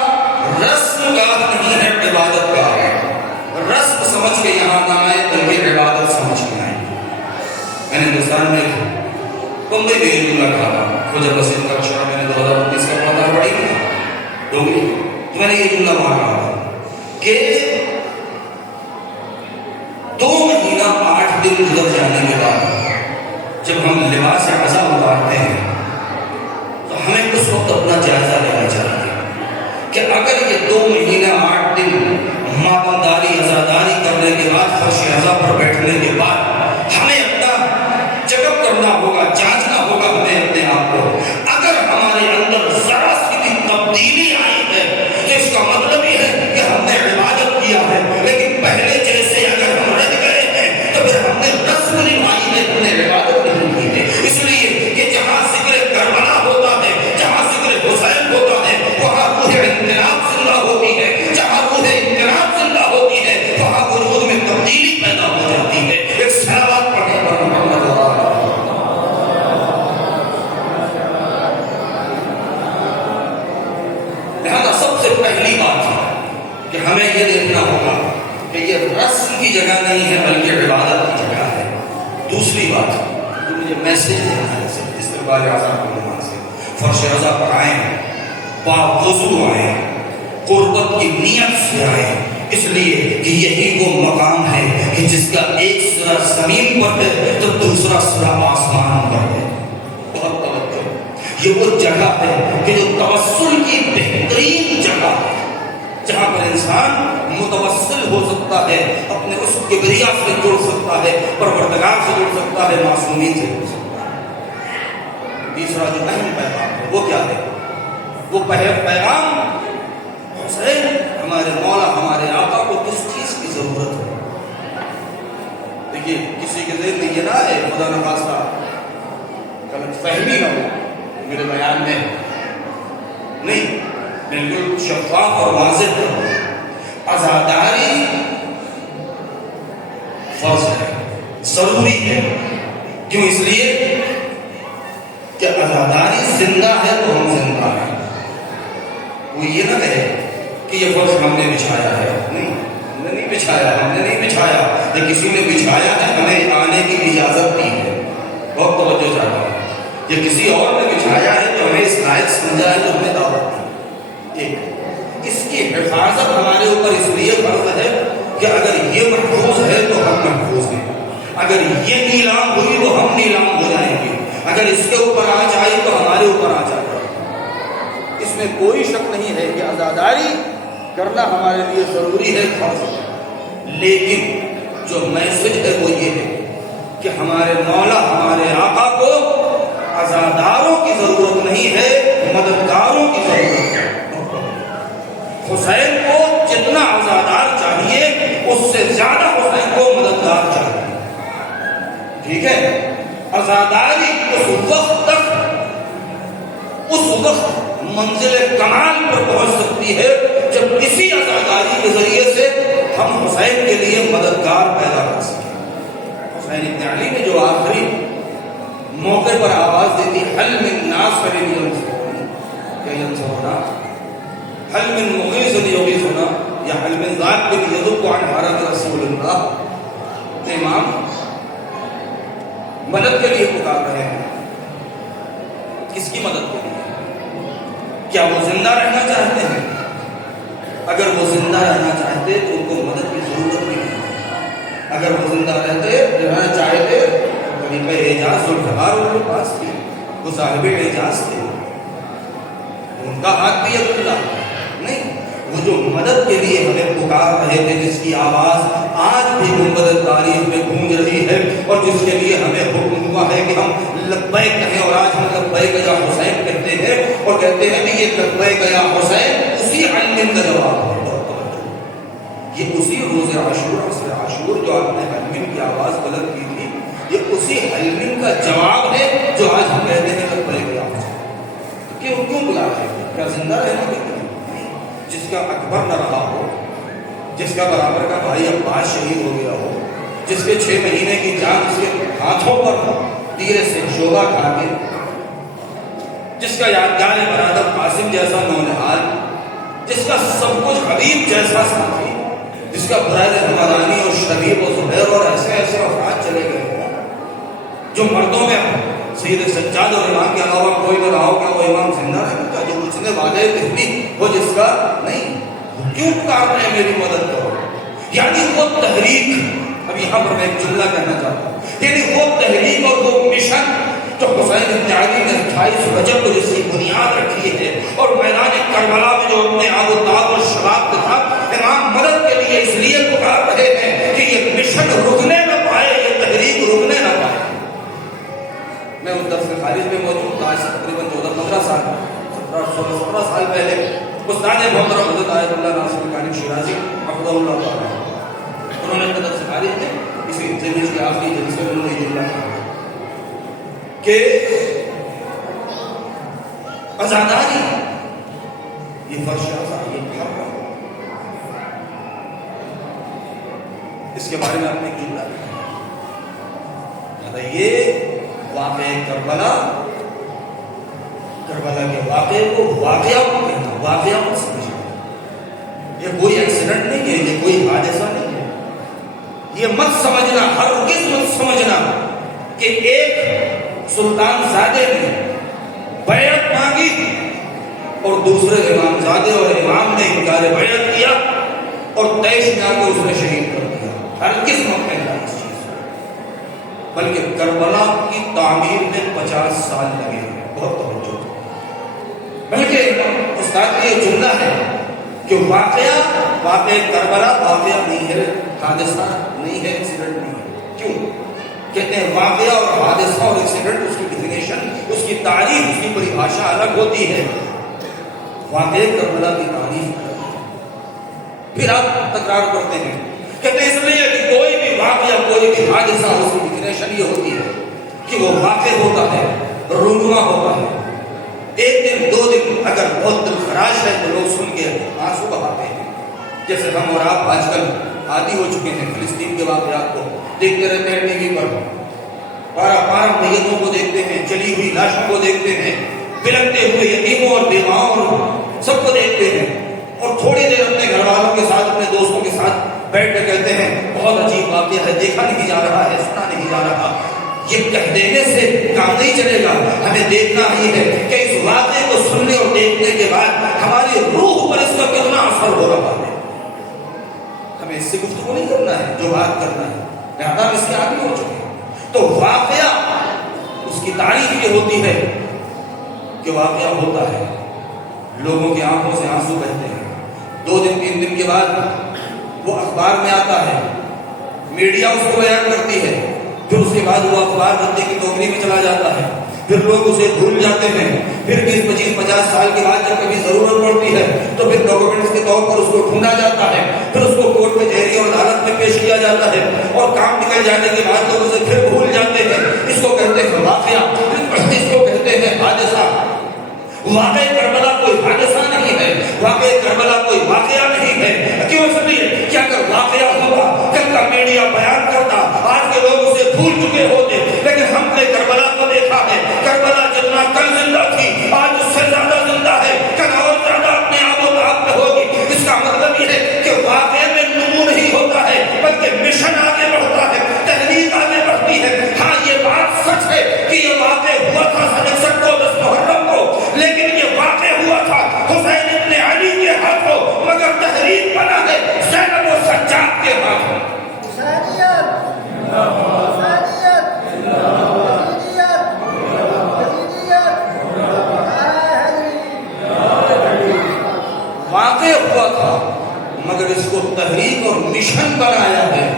رسم گاہ نہیں ہے، عبادت گاہ ہے. رسم سمجھ کے یہاں نہ آئے بلکہ عبادت سمجھ کے آئے. میں نے ہندوستان میں بمبئی میں یہ جملہ کہا، خواجہ بصیر کا مشورہ میں نے 2019 کا پڑھا تھا، پڑھی تھی ڈوگری، تو میں نے یہ جملہ وہاں کہا تھا کہ 2 مہینہ 8 دن گزر جانے کے بعد جب ہم لباس عزا اتارتے ہیں تو ہمیں اس وقت اپنا جائزہ لینا چاہیے کہ اگر یہ 2 مہینہ 8 دن ماتمداری عزاداری کرنے کے بعد فرش اعضا پر بیٹھنے کے بعد ہمیں اپنا چیک اپ کرنا ہوگا، جانچنا ہوگا ہمیں اپنے آپ کو. اگر ہمارے اندر ذرا سی بھی تبدیلی آئی ہے تو اس کا مطلب یہ ہے کہ ہم نے عبادت کیا ہے، لیکن پہلے جیسے اگر ہم رہ گئے ہیں تو پھر ہم نے رسم نبھائی ہے، ہم نے عبادت نہیں کی ہے. اس لیے کہ جہاں ذکر کربلا ہوتا ہے، جہاں ذکر حسین ہوتا ہے، وہاں روح انقلاب زندہ ہوتی ہے. جہاں روح انقلاب زندہ ہوتی ہے وہاں وجود میں تبدیلی پیدا ہو جاتی ہے. ایک صلوات پڑھیں پر محمد لہذا سب سے پہلی بات ہے کہ ہمیں یہ دیکھنا ہوگا کہ یہ رسم کی جگہ نہیں ہے بلکہ عبادت کی جگہ ہے. دوسری بات جو مجھے میسج دینا ہے استقبال اعضا کے عنوان سے، فرش اعضا پر آئیں، باوضو آئیں، قربت کی نیت سے آئیں، اس لیے کہ یہی وہ مقام ہے کہ جس کا ایک سرا زمین پر ہے تو دوسرا سرا آسمان پر ہے. بہت توجہ، یہ وہ جگہ ہے کہ جو توسل کی بہترین جگہ ہے، جہاں پر انسان متوسل ہو سکتا ہے، اپنے اس کبریا سے جڑ سکتا ہے، پروردگار سے جڑ سکتا ہے، معصومین سے جڑ سکتا ہے. تیسرا جو اہم پیغام ہے وہ کیا ہے؟ وہ پیغام حسین ہمارے مولا ہمارے آقا کو کس چیز کی ضرورت ہے؟ دیکھیے کسی کے ذہن میں یہ نہ ہے، خدا نخواستہ غلط فہمی نہ ہو میرے بیان میں، نہیں، بالکل شفاف اور واضح ہے۔ عزاداری فرض ہے، ضروری ہے۔ کیوں؟ اس لیے کہ عزاداری زندہ ہے تو ہم زندہ ہیں۔ وہ یہ نہ کہے کہ یہ فرض ہم نے بچھایا ہے، نہیں، ہم نے نہیں بچھایا، یا کسی نے بچھایا ہے، ہمیں آنے کی اجازت دی ہے۔ بہت توجہ چاہتا ہوں، یا کسی اور نے بچھایا ہے تو ہمیں اس لائق سمجھا ہے تو ہمیں دعوت دی۔ ایک اس کی حفاظت ہمارے اوپر اس لیے فرض ہے کہ اگر یہ محفوظ ہے تو ہم محفوظ ہیں، اگر یہ نیلام ہوئی تو ہم نیلام ہو جائیں گے، اگر اس کے اوپر آنچ آئی تو ہمارے اوپر آنچ آئے گا۔ اس میں کوئی شک نہیں ہے کہ عزاداری کرنا ہمارے لیے ضروری ہے، فرض ہے۔ لیکن جو میسج ہے وہ یہ ہے کہ ہمارے مولا ہمارے آقا کو عزاداروں کی ضرورت نہیں ہے، مددگاروں کی ضرورت ہے۔ حسین کو جتنا عزادار چاہیے اس سے زیادہ حسین کو مددگار چاہیے، ٹھیک ہے؟ عزاداری اس وقت منزل کمال پر پہنچ سکتی ہے جب اسی عزاداری کے ذریعے سے ہم حسین کے لیے مددگار پیدا کر سکیں۔ حسین ابن علی نے جو آخری موقع پر آواز دی تھی، حل من ناصر ینصرنا، حل من مغیث یغیثنا، یا حل من ذاک یذب عن حرم رسول اللہ، امام مدد کے لیے پکار رہے ہیں۔ کس کی مدد کے لیے؟ کیا وہ زندہ رہنا چاہتے ہیں؟ اگر وہ زندہ رہنا چاہتے تو ان کو مدد کی ضرورت نہیں۔ اگر وہ زندہ رہنا چاہتے تو کبھی کوئی اعجاز ذوالفقار ان کے پاس تھی، وہ صاحب اعجاز تھے، ان کا ہاتھ بھی عبداللہ نہیں۔ وہ جو مدد کے لیے ہمیں پکار رہے تھے، جس کی آواز آج بھی گنبد تاریخ میں گونج رہی ہے، اور جس کے لیے ہمیں حکم ہوا ہے کہ ہم لبیک کہیں، اور آج ہم لبیک یا حسین کہتے ہیں، اور کہتے ہیں کہ یہ لبیک یا حسین اسی علم کا جواب ہے۔ یہ اسی روز عاشور، عصر عاشور جو آپ نے علم کی آواز بلند کی تھی، یہ اسی علم کا جواب ہے جو آج ہم کہتے ہیں لبیک یا حسین۔ کیوں بلا رہے ہیں؟ کیا زندہ رہنے کے لیے؟ جس کا اکبر نہ رہا ہو، جس کا برابر کا بھائی عباس شہید ہو گیا ہو، جس کے 6 مہینے کی جان اس کے ہاتھوں پر تیرے سے شعبہ کھا کے، جس کا یادگار برادر قاسم جیسا نونہال، جس کا سب کچھ حبیب جیسا ساتھی، جس کا برادر حمدانی اور شبیب و زبیر اور ایسے ایسے افراد چلے گئے ہوں، جو مردوں میں سید سجاد اور امام کے علاوہ کوئی نہ رہا ہو، کیا وہ امام زندہ رہنا چاہے؟ جو اس نے وعدے دہلی ہو جس کا نہیں، کیوں پکار رہے ہیں میری مدد کرو؟ یعنی وہ تحریک، اب یہاں پر میں ایک جملہ کہنا چاہتا ہوں، یعنی وہ تحریک اور وہ مشن جو حسین ابن علی نے 28 رجب کو جس کی بنیاد رکھی ہے، اور میدان کربلا میں جو اپنے آب و تاب اور شباب کے ساتھ امام مدد کے لیے اس لیے پکار رہے ہیں کہ یہ مشن رکنے نہ پائے، یہ تحریک رکنے نہ پائے۔ میں اس درس خارج میں موجود تھا، آج سے تقریباً 14-15 سال 17 سال پہلے استاد محترم حضرت آیت اللہ ناصر القانی شیرازی حفظہ اللہ تعالیٰ، انہوں نے درس خارج میں اسی زمین کے آخری جلسے میں انہوں نے یہ جملہ کہا کہ عزاداری یہ فرش آزاد، یہ حق، اس کے بارے میں آپ نے ایک جملہ کہا، یہ واقعہ کربلا کے واقعے کو واقعہ کو کہنا، واقعہ کو سمجھنا، یہ کوئی ایکسیڈنٹ نہیں ہے، یہ کوئی حادثہ نہیں ہے۔ یہ مت سمجھنا، ہرگز مت سمجھنا کہ ایک سلطان زادے نے بیعت مانگی اور دوسرے امام زادے اور امام نے انکار بیعت کیا اور تیش میں آ کے اس نے شہید کر دیا، ہرگز مت کہنا اس چیز کو۔ بلکہ کربلا کی تعمیر میں 50 سال لگے ہیں، بہت توجہ، بلکہ استاد کا یہ جملہ ہے کہ واقعہ کربلا واقعہ نہیں ہے، حادثہ نہیں ہے، ایکسیڈنٹ نہیں ہے۔ کیوں؟ کہتے ہیں واقعہ اور حادثہ اور ایکسیڈنٹ اس کی ڈیفینیشن، اس کی تعریف، اس کی پریبھاشا الگ ہوتی ہے. واقعہ کربلا کی تعریف الگ ہے. پھر آپ تکرار کرتے ہیں، کہتے ہیں اس لیے کہ کوئی بھی واقعہ، کوئی بھی حادثہ، اس کی ڈیفینیشن یہ ہوتی ہے کہ وہ واقع ہوتا ہے، رونما ہوتا ہے. ایک دن دو دن اگر بہت دل خراش ہے تو لوگ سن کے آنسو بہاتے ہیں. جیسے ہم اور آپ آج کل عادی ہو چکے ہیں فلسطین کے واقعات کو دیکھتے رہتے ہیں ٹی وی پر، پارا پارا میتوں کو دیکھتے ہیں، جلی ہوئی لاشوں کو دیکھتے ہیں، بلکتے ہوئے یتیموں اور بیواؤں اور سب کو دیکھتے ہیں، اور تھوڑی دیر اپنے گھر والوں کے ساتھ، اپنے دوستوں کے ساتھ بیٹھ کے کہتے ہیں بہت عجیب واقعہ ہے، دیکھا نہیں جا رہا ہے، سنا نہیں جا رہا. یہ کہہ دینے سے کام نہیں چلے گا. ہمیں دیکھنا ہی ہے کہ اس واقعے کو سننے اور دیکھنے کے بعد ہماری روح پر اس کا کتنا اثر ہو رہا ہے. ہمیں اس سے گفتگو نہیں کرنا ہے، جو بات کرنا ہے لہذا ہم اس کے عادی ہو چکے ہیں. تو واقعہ اس کی تعریف یہ ہوتی ہے کہ واقعہ ہوتا ہے، لوگوں کی آنکھوں سے آنسو بہتے ہیں، 2 دن 3 دن کے بعد وہ اخبار میں آتا ہے، میڈیا اس کو بیان کرتی ہے، پھر اس کے بعد وہ اخبار بندے کی ٹوکری میں چلا جاتا ہے، پھر لوگ اسے بھول جاتے ہیں. پھر 20 25 50 سال کے بعد جب کبھی ضرورت پڑتی ہے تو پھر ڈاکومنٹس کے طور پر اس کو ڈھونڈا جاتا ہے، پھر اس کو کورٹ کچہری اور عدالت میں پیش کیا جاتا ہے، اور کام نکل جانے کے بعد لوگ اسے پھر بھول جاتے ہیں. اس کو کہتے ہیں واقعہ، اس کو کہتے ہیں حادثہ. واقعہ کربلا کوئی حادثہ نہیں ہے، واقعہ کربلا کوئی واقعہ نہیں ہے. کیوں؟ اس لیے کہ اگر واقعہ ہوگا، کل کا میڈیا بیان کرتا، آج کے لوگ اسے بھول چکے ہوتے. لیکن ہم نے کربلا کو دیکھا ہے، کربلا جتنا کل زندہ تھی آج اس سے زیادہ زندہ ہے، کل اور زیادہ اپنے آپ و آپ میں ہوگی. اس کا مطلب یہ ہے کہ واقعے میں نمو نہیں ہوتا ہے بلکہ مشن آگے بڑھتا ہے، تحریک آگے بڑھتی ہے. ہاں یہ بات سچ ہے کہ یہ واقع ہوا تھا 61 کو 10 محرم کو، لیکن یہ واقع ہوا تھا حسین ابن علی کے ہاتھوں، مگر تحریک بنا ہے زینب و سجاد کے ہاتھوں. واقع ہوا تھا مگر اس کو تحریک اور مشن بنایا ہے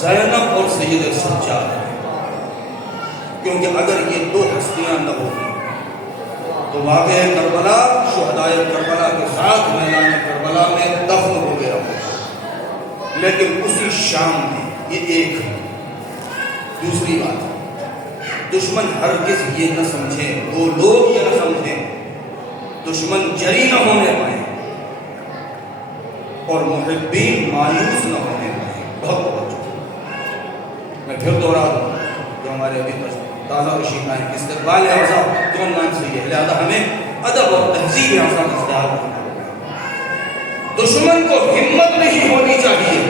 زینب اور سید سجاد. کیونکہ اگر یہ 2 ہستیاں نہ ہوتی تو واقعہ کربلا شہدائے کربلا کے ساتھ میدان کربلا میں دفن ہو گیا ہوتا. لیکن اسی شام میں یہ ایک ہے. دوسری بات، دشمن ہرگز یہ نہ سمجھے، وہ لوگ یہ نہ سمجھیں، دشمن جری نہ ہونے پائے اور محبین مایوس نہ ہونے پائے. بہت بہت میں پھر دوہرا دوں جو ہمارے ابھی تازہ رشید آئے، استقبال اعضا کون نام سے ہے، لہذا ہمیں ادب اور تہذیب اعضا کا اختیار کرنا ہوگا. دشمن کو ہمت نہیں ہونی چاہیے،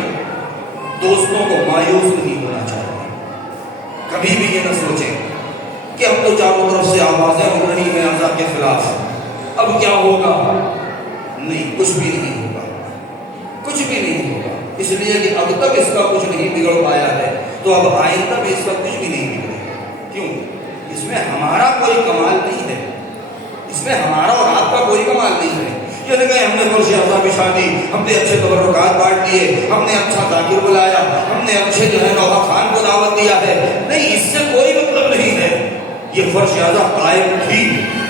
دوستوں کو مایوس نہیں ہونا چاہیے. کبھی بھی یہ نہ سوچیں کہ اب تو چاروں طرف سے آوازیں اٹھ رہی ہیں اعضا کے خلاف، اب کیا ہوگا. نہیں، کچھ بھی نہیں ہوگا، کچھ بھی نہیں ہوگا. اس لیے کہ اب تک اس کا کچھ نہیں بگڑ پایا ہے تو اب آئندہ بھی اس کا کچھ بھی نہیں بگڑے. کیوں؟ اس میں ہمارا کوئی کمال نہیں ہے، اس میں ہمارا اور آپ کا کوئی کمال نہیں ہے. یہ نہیں کہ ہم نے مرشد اعضا بچھا دی، ہم نے اچھے تبرکات بانٹ دیے، ہم نے اچھا ذاکر بلایا، ہم نے اچھے جو ہے نوحہ خان کو دعوت دیا ہے. نہیں، اس سے کوئی مطلب نہیں ہے. یہ فرش اعضا قائم تھی،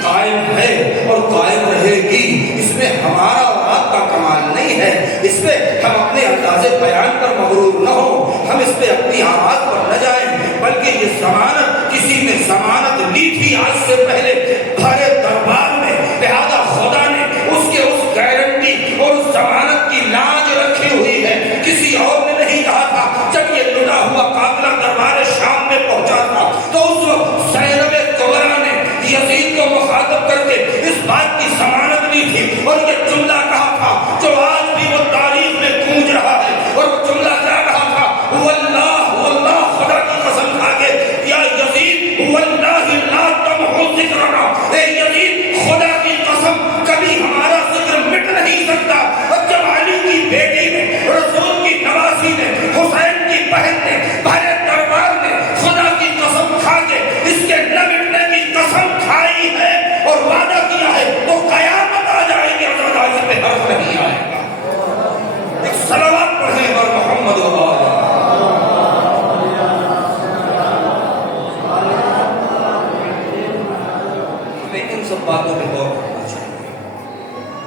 قائم ہے اور قائم رہے گی. اس میں ہمارا اور آپ کا کمال نہیں ہے. اس پہ ہم اپنے انداز بیان پر مغرور نہ ہو، ہم اس پہ اپنی آواز پر نہ جائیں، بلکہ یہ ضمانت کسی نے ضمانت لی تھی آج سے پہلے بھرے دربار میں، لہذا خدا نے اس کے اس گارنٹی اور اس ضمانت کی لاج رکھی ہوئی ہے. کسی اور نے نہیں کہا تھا. جب یہ لٹا ہوا قافلہ دربار شام میں پہنچا تھا تو اس وقت زینب کبریٰ نے یزید کو مخاطب کر کے اس بات کی ضمانت لی تھی اور یہ جملہ کہا تھا جو آج بھی وہ تاریخ میں گونج رہا ہے. اور وہ جملہ کیا کہا تھا؟ واللہ خدا کی قسم کھا کے، یا یزید واللہ لا تمحو ذکرنا، اے یزید خدا کی قسم کبھی ہمارا ذکر مٹ نہیں سکتا. اور جب علی کی بیٹی نے، رسول کی نواسی نے، حسین کی بہن نے بھرے دربار میں خدا کی قسم کھا کے اس کے نہ مٹنے کی قسم کھائی ہے اور وعدہ کیا ہے تو قیامت آ جائے گی، عزاداری پہ حرف نہیں آئے گا. ایک صلوات پڑھیں اور محمد و آلہ. ان سب باتوں پہ غور کرنا چاہیے.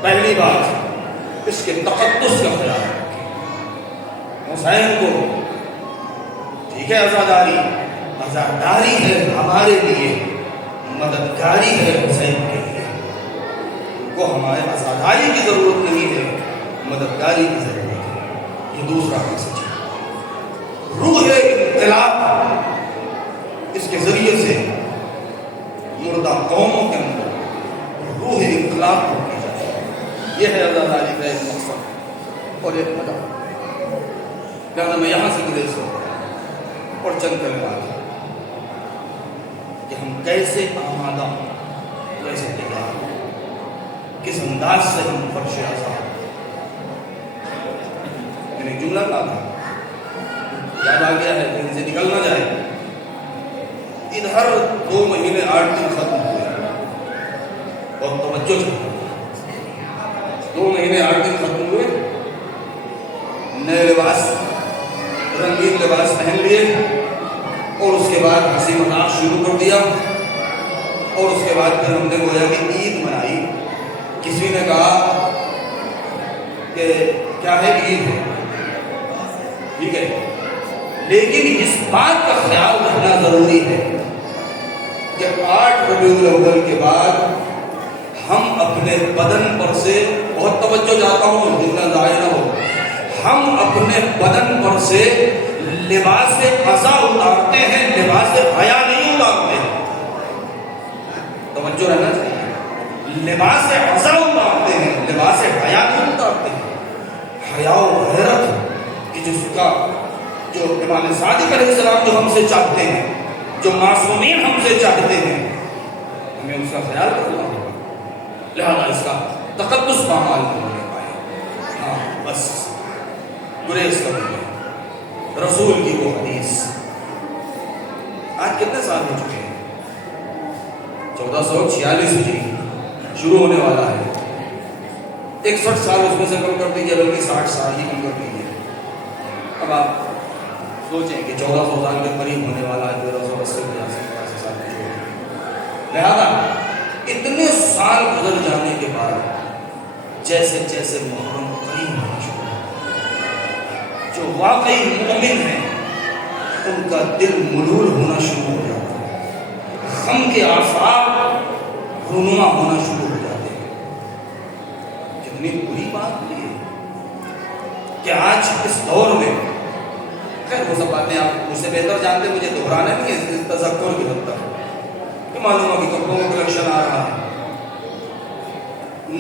پہلی بات اس کے تقدس کا خیال رکھیں. حسین کو ٹھیک ہے آزاداری ہے ہمارے لیے, مددگاری ہے حسین کے لیے. ان کو ہمارے آزاداری کی ضرورت نہیں ہے, مددگاری کی ضرورت ہے. یہ دوسرا میسج ہے. روح انقلاب اس کے ذریعے سے مردہ قوموں کے اندر روح انقلاب کو کی جائے. یہ ہے آزاداری کا ایک مقصد اور ایک مدد. لہذا میں یہاں سے گریز کرتا ہوں اور چند کلمات کہ ہم کیسے آمادہ ہوں, کیسے تیار ہوں, کس انداز سے ہم فرش آزاد. میں نے ایک جملہ کہا تھا, یاد آ گیا ہے, کہیں سے نکل نہ جائے. ادھر 2 مہینے 8 دن ختم ہوئے اور توجہ چاہیے. 2 مہینے 8 دن ختم ہوئے, نئے لباس, رنگین لباس پہن لیے, اور اس کے بعد ہنسی مذاق شروع کر دیا, اور اس کے بعد پھر ہم نے گویا کہ عید منائی. کسی نے کہا کہ کیا ہے, عید ہے, ٹھیک ہے, لیکن اس بات کا خیال رکھنا ضروری ہے کہ 8 ربیع الاول کے بعد ہم اپنے بدن پر سے, بہت توجہ چاہتا ہوں جتنا ضائع نہ ہو, ہم اپنے بدن پر سے لباس عزا اتارتے ہیں, لباس حیا نہیں اتارتے. توجہ رہنا چاہیے. لباس عزا اتارتے ہیں, لباس حیا نہیں اتارتے ہیں. حیا و غیرت کی جس کا جو امام صادق علیہ السلام جو ہم سے چاہتے ہیں, جو معصومین ہم سے چاہتے ہیں, ہمیں اس کا خیال رکھنا ہوگا. لہذا اس کا تقدس پامال نہیں ہونے پائے. ہاں بس گریز کریں گے رسول کی وہ حدیث. آج کتنے سال ہو چکے ہیں؟ 1446 ہجری شروع ہونے والا ہے. 61 سال اس میں سے کم کر دیجیے, بلکہ 60 سال ہی کم کر دیجیے. اب آپ سوچیں کہ 1400 سال کے قریب ہونے والا ہے, 1380 سال کے جو. لہذا اتنے سال گزر جانے کے بعد جیسے جیسے محرم قریب ہونا شروع, جو واقعی مومن ہیں ان کا دل ملول ہونا شروع ہو جاتا ہے, غم کے آثار رونما ہونا شروع ہو جاتے ہیں. کتنی بری بات یہ ہے کہ آج اس دور میں, خیر وہ سب باتیں آپ مجھ سے بہتر جانتے, مجھے دہرانا نہیں ہے, اس تذکر کی حد تک کہ معلوم ہے کہ کپڑوں کا کلیکشن آ رہا ہے,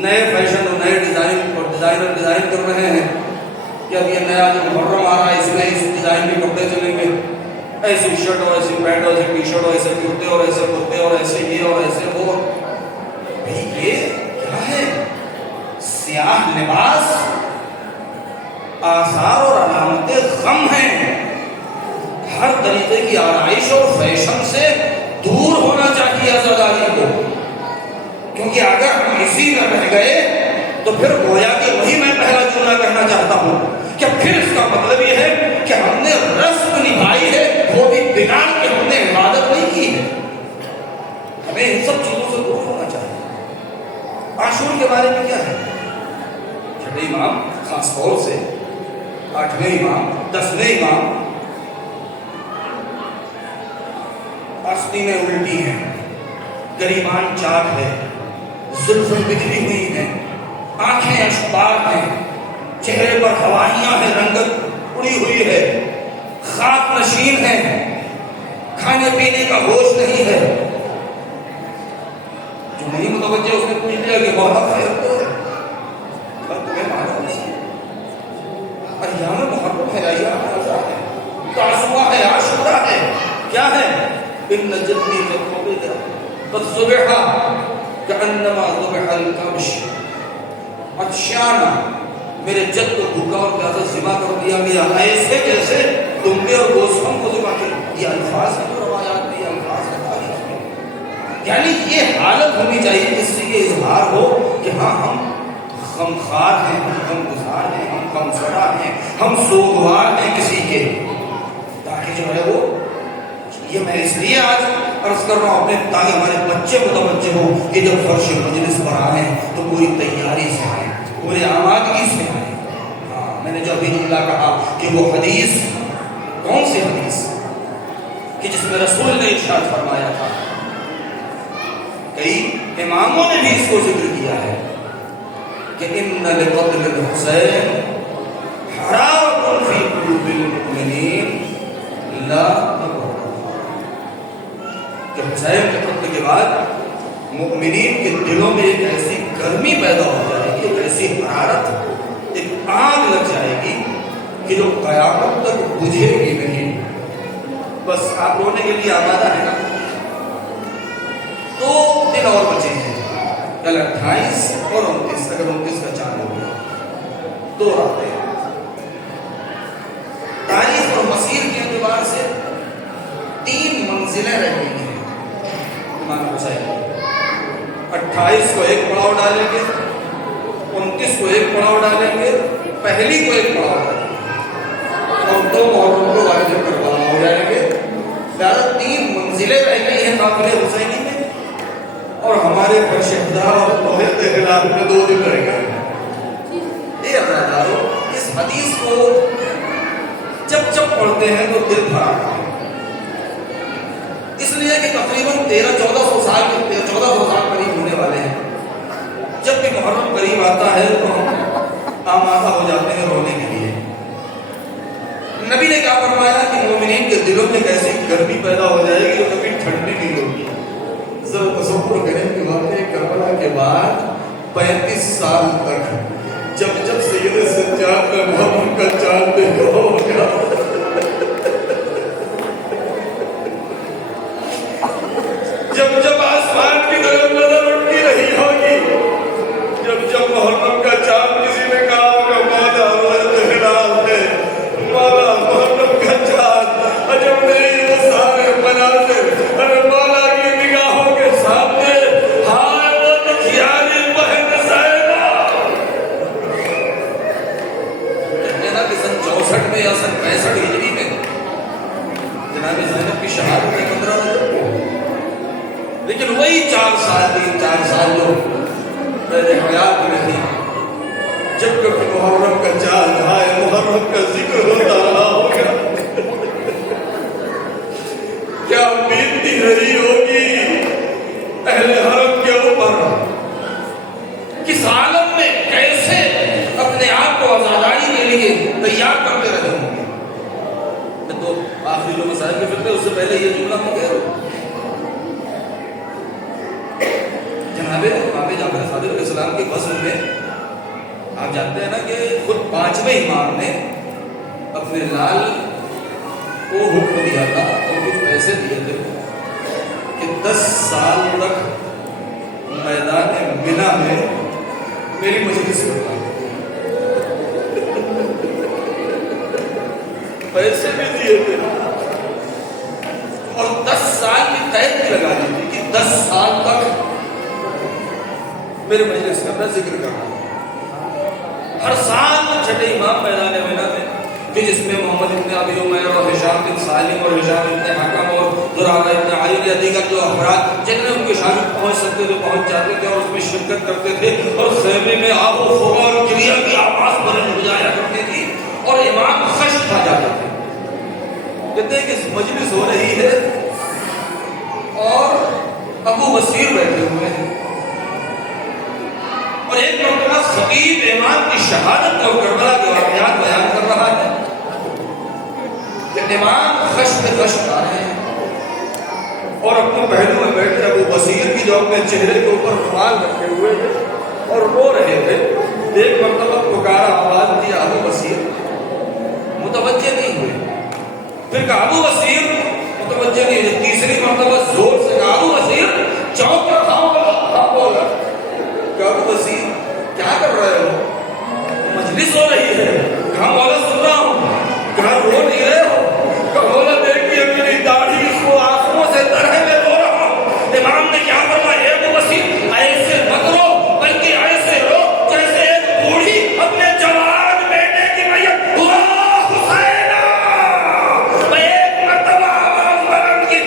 نئے فیشن اور نئے ڈیزائن اور ڈیزائنر ڈیزائن کر رہے ہیں کہ اب یہ نیا جو محرم آ رہا ہے اس میں اس ڈیزائن کے کپڑے چلیں گے, ایسی شرٹ اور ایسی پینٹ اور ایسی ٹی شرٹ اور ایسے کرتے اور ایسے کرتے اور ایسے یہ اور ایسے وہ. یہ کیا ہے؟ سیاہ لباس آثار اور علامتیں غم ہیں. ہر طریقے کی آرائش اور فیشن سے دور ہونا چاہیے آزاداری کو, کیونکہ اگر ہم اسی میں رہ گئے تو پھر گویا کہ وہی میں پہلا جملہ کہنا چاہتا ہوں کہ پھر اس کا مطلب یہ ہے کہ ہم نے رسم نبھائی ہے, وہ بھی بنا کہ ہم نے عبادت نہیں کی ہے. ہمیں ان سب چیزوں سے دور ہونا چاہیے. عاشور کے بارے میں کیا ہے؟ 6 امام خاص طور سے 8ویں امام 10ویں امام آستینیں الٹی ہیں, گریبان چاک ہے, زلفیں بکھری ہوئی ہیں, آنکھیں اشبار ہیں, چہرے پر ہوائیاں ہیں, رنگت اڑی ہوئی ہے, خاک نشین ہے, کھانے پینے کا ہوش نہیں ہے. جو نہیں متوجہ اس نے پوچھ لیا کہ بہت خیر تو ہے, تمہیں معلوم ہے ایام محرم ہے, ایام رضا ہے, تعصبہ ہے, عاشورہ ہے, کیا ہے؟ ان جدی قد ذبح کانما ذبح الکبش, عطشانہ میرے جد کو بھوکا اور پیاسا ذبح کر دیا گیا, ایسے جیسے دمبے اور گوشتوں کو ذبح کیا. یہ الفاظ ہیں جو روایات میں, یہ الفاظ ہیں تاریخ میں. یعنی یہ حالت ہونی چاہیے جس سے یہ اظہار ہو کہ ہاں ہم غمخوار ہیں, ہم گزار ہیں, ہم غمزدہ ہیں, ہم سوگوار ہیں کسی کے, تاکہ جو ہے وہ یہ میں اس لیے آج عرض کر رہا ہوں اپنے تاکہ ہمارے بچے متوجہ ہو کہ جب فرش مجلس پر آئے تو پوری تیاری سے آئے، پورے آمادگی سے آئے۔ میں نے جو ابھی جملہ کہا کہ وہ حدیث کون سی حدیث کہ جس میں رسول نے ارشاد فرمایا تھا، کئی اماموں نے بھی اس کو ذکر کیا ہے کہ ان لقتل الحسین حرارۃ فی قلوب المؤمنین لا کہ حسین کے قتل کے بعد مومنین کے دلوں میں ایک ایسی گرمی پیدا ہو جائے گی، ایک ایسی حرارت، ایک آگ لگ جائے گی کہ جو قیامت تک بجھے گی نہیں۔ بس آپ رونے کے لیے آمادہ ہے نا؟ دو دن اور بچے ہیں، کل 28 اور 29، اگر 29 کا چاند ہو گیا، 2 راتیں ہیں۔ تاریخ اور مسیر کے اعتبار سے 3 منزلیں رہ گئی ہیں امام حسین۔ 28 کو ایک پڑاؤ ڈالیں گے، 29 کو ایک پڑاؤ ڈالیں گے، پہلی کو ایک پڑاؤ ڈالیں گے، اور 2 محرم کو والد کربلا ہو جائیں گے۔ زیادہ 3 منزلیں رہ گئی ہیں قافلے حسینی میں، اور ہمارے شہدا اور توحید کے خلاف میں 2 دن رہ گئے ہیں۔ یہ عزیزارو، اس حدیث کو جب پڑھتے ہیں تو دل بھر آتا ہے، اس لیے کہ تقریباً 1300-1400 سال قریب ہونے والے ہیں۔ جب بھی محرم قریب آتا ہے تو ہم آمادہ ہو جاتے ہیں رونے کے لیے۔ نبی نے کیا فرمایا کہ مومنین کے دلوں میں ایسی گرمی پیدا ہو جائے گی جو کبھی ٹھنڈی نہیں ہوگی۔ ذرا تصور کریں کہ واقعہ کربلا کے بعد 35 سال تک جب سید سجاد کا محرم کا چاند دیکھا ہوگا، جب آسمان کی طرف نظر اٹھتی رہی ہوگی، جب محرم کا چاند کسی نے کہا ہوگا مولا خلاف ہے، مولا محرم کا چاند، عجب نہیں وہ سارے مناظر، ارے مولا کی نگاہوں کے سامنے ہائے وہ دکھیاری بہن زینب۔ کہتے ہیں نا کہ سن 64 میں یا سن 65 ہجری میں جناب زینب کی شہادت 15 رجب کو، لیکن وہی 4 سال جو میرے حیات میں تھی، جب کبھی محرم کا چاند آئے، محرم کا ذکر ہوتا رہا ہوگا، کیا بیتتی رہی ہوگی اہل حرم کے اوپر، کس عالم میں کیسے اپنے آپ کو آزاداری کے لیے تیار کرتے رہے ہوں گے۔ میں تو آخری جو مسائل کے فکر ہے اس سے پہلے یہ جملہ میں کہہ رہا ہوں، جناب امام جعفر صادق علیہ السلام کے فضل میں آپ جانتے ہیں نا کہ خود 5ویں امام نے اپنے لال کو حکم دیا تھا اور کچھ پیسے دیے تھے کہ 10 سال تک میدان منا میں میری مجلس کرنا، پیسے بھی دیے تھے اور 10 سال کی قید بھی لگا دی تھی کہ 10 سال تک میرے مجلس کرنا، ذکر کرنا۔ ہر سال چھٹے امام میدان منا میں کہ جس میں محمد ابن ابی عمیر اور ہشام بن سالم اور ہشام ابن حکم اور زرارہ ابن عائل یا دیگر جو افراد جتنے ان کے شان پہنچ سکتے تھے پہنچ جاتے تھے اور اس میں شرکت کرتے تھے، اور خیمے میں آب و ہوا اور کریا کی آواز بلند ہو جایا کرتی تھی اور امام خشک کھا جاتے تھے۔ کہتے ہیں کہ مجلس ہو رہی ہے اور ابو بصیر بیٹھے ہوئے ہیں، اور ایک مرتبہ خطیب امام کی شہادت اور کربلا کے واقعات بیان کر رہا ہے کہ امام خشک آ رہے ہیں اور اپنے پہلو میں بیٹھے ابو بصیر کی جو اپنے چہرے کے اوپر رومال رکھے ہوئے تھے اور رو رہے تھے۔ ایک مرتبہ پکارا، آواز دی ابو بصیر، متوجہ نہیں ہوئے، پھر کہا ابو بصیر، متوجہ نہیں ہوئے، تیسری مرتبہ زور سے کہا ابو بصیر، چونک کر ہاں بولا کہ ابو بصیر کیا کر رہے ہو؟ مجلس ہو رہی ہے۔ کہاں مولا سن رہا ہوں۔ کہاں رو نہیں رہے ہو؟ کہا مولا دیکھیے میری داڑھی کو آنکھوں سے تر ہے، میں رو رہا ہوں۔ امام نے کیا فرمایا؟ ابو بصیر ایسے مت رو، بلکہ ایسے رو جیسے ایک بوڑھی اپنے جوان بیٹے کی میت، اللہ حسین، میں ایک مرتبہ آواز بلند کی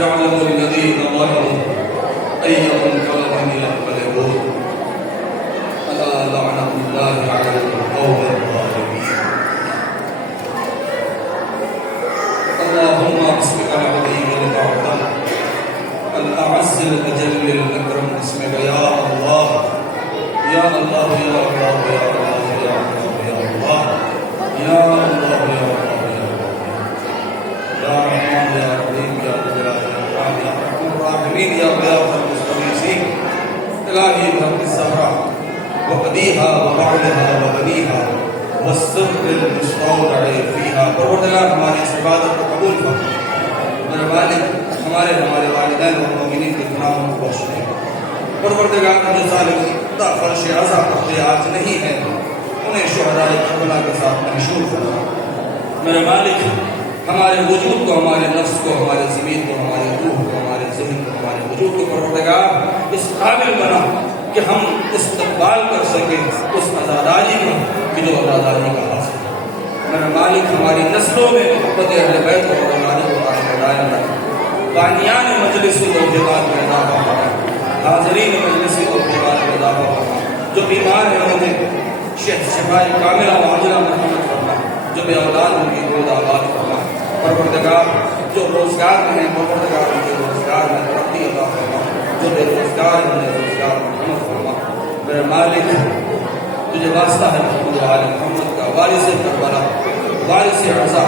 يعلم الذين ظلموا أي منقلب ينقلبون ألا لعنة الله على القوم الظالمين. اللهم باسمك العظيم الأعظم الأعز الأجل الأكرم اسمك يا الله يا الله يا الله يا الله يا الله يا الله يا الله يا الله يا رحمن يا رحيم يا ذا الجلال والإكرام يا أرحم الراحمين يا غياث المستغيثين إلهي بحق الزهراء وأبيها وبعلها وبنيها والسر المستودع فيها پروردگار ہماری اس عبادت کو قبول فرما. میرے مالک ہمارے والدین اور مومنین کے گناہوں کو بخش دے. پروردگار جو ظالم خدا فرش عزا کرتے آج نہیں ہے انہیں شہدائے کربلا کے ساتھ محشور فرما. میرے مالک ہمارے وجود کو ہمارے نفس کو ہمارے زمین کو ہمارے روح کو ہمارے ذہن کو ہمارے وجود کو پروردگار اس قابل بنا کہ ہم استقبال کر سکیں اس عزاداری کو کہ جو عزاداری کا حاصل ہے. میرے مالک ہماری نسلوں میں محبت اہل بیت اور عزاداری کو قائم دائم رکھ. بانیان مجلس و توفیقات میں اضافہ فرما. حاضرین مجلس و توفیقات میں اضافہ فرما. جو بیمار ہیں انہیں شفاء کاملہ عاجلہ مرحمت فرما. جو بے اولاد ان کی گود آباد فرما. پروردگار جو روزگار میں ہیں پروردگار ان کے روزگار میں ترقی عطا فرما. جو بے روزگار ہیں انہیں روزگار مرحمت فرما. میرے مالک تجھے واسطہ ہے محمد آل محمد کا وارث کربلا وارث عزا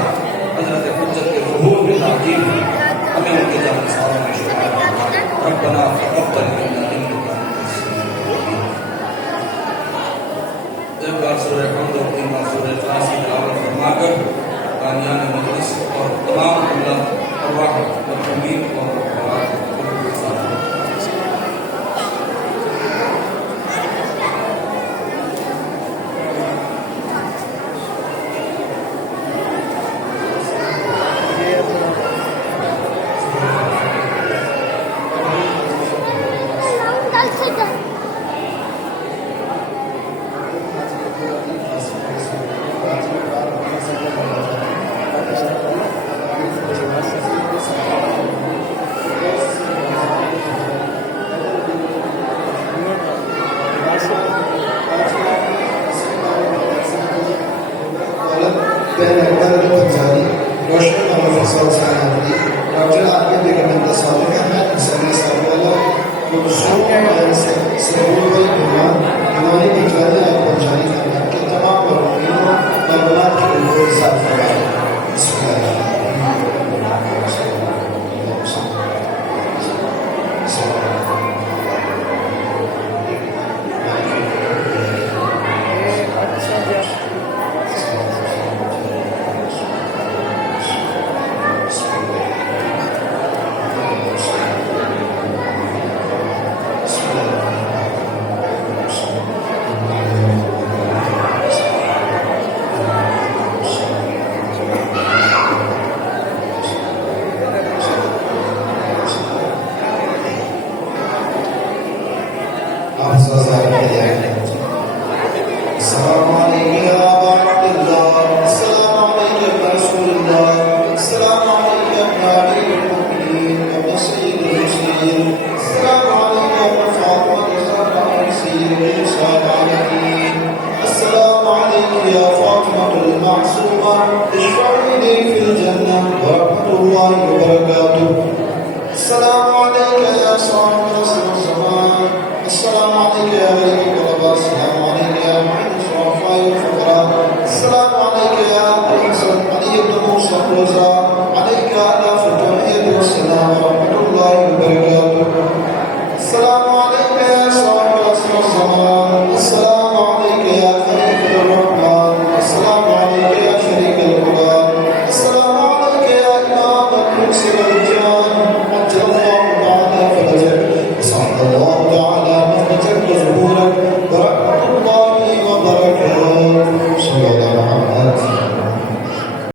حضرت حجت کے ظہور میں تعجیل ہمیں ان کے جان ساروں میں شمار فرما. ربنا تقبل منا انك انت السميع العليم. ایک بار سورہ حمد اور تین بار سورہ اخلاص کی تلاوت فرما کر بانیان مجلس اور تمام اللہ ارواح مرحومین اور السلام عليك يا صاحب الزمان. السلام عليك يا غريب الغرباء.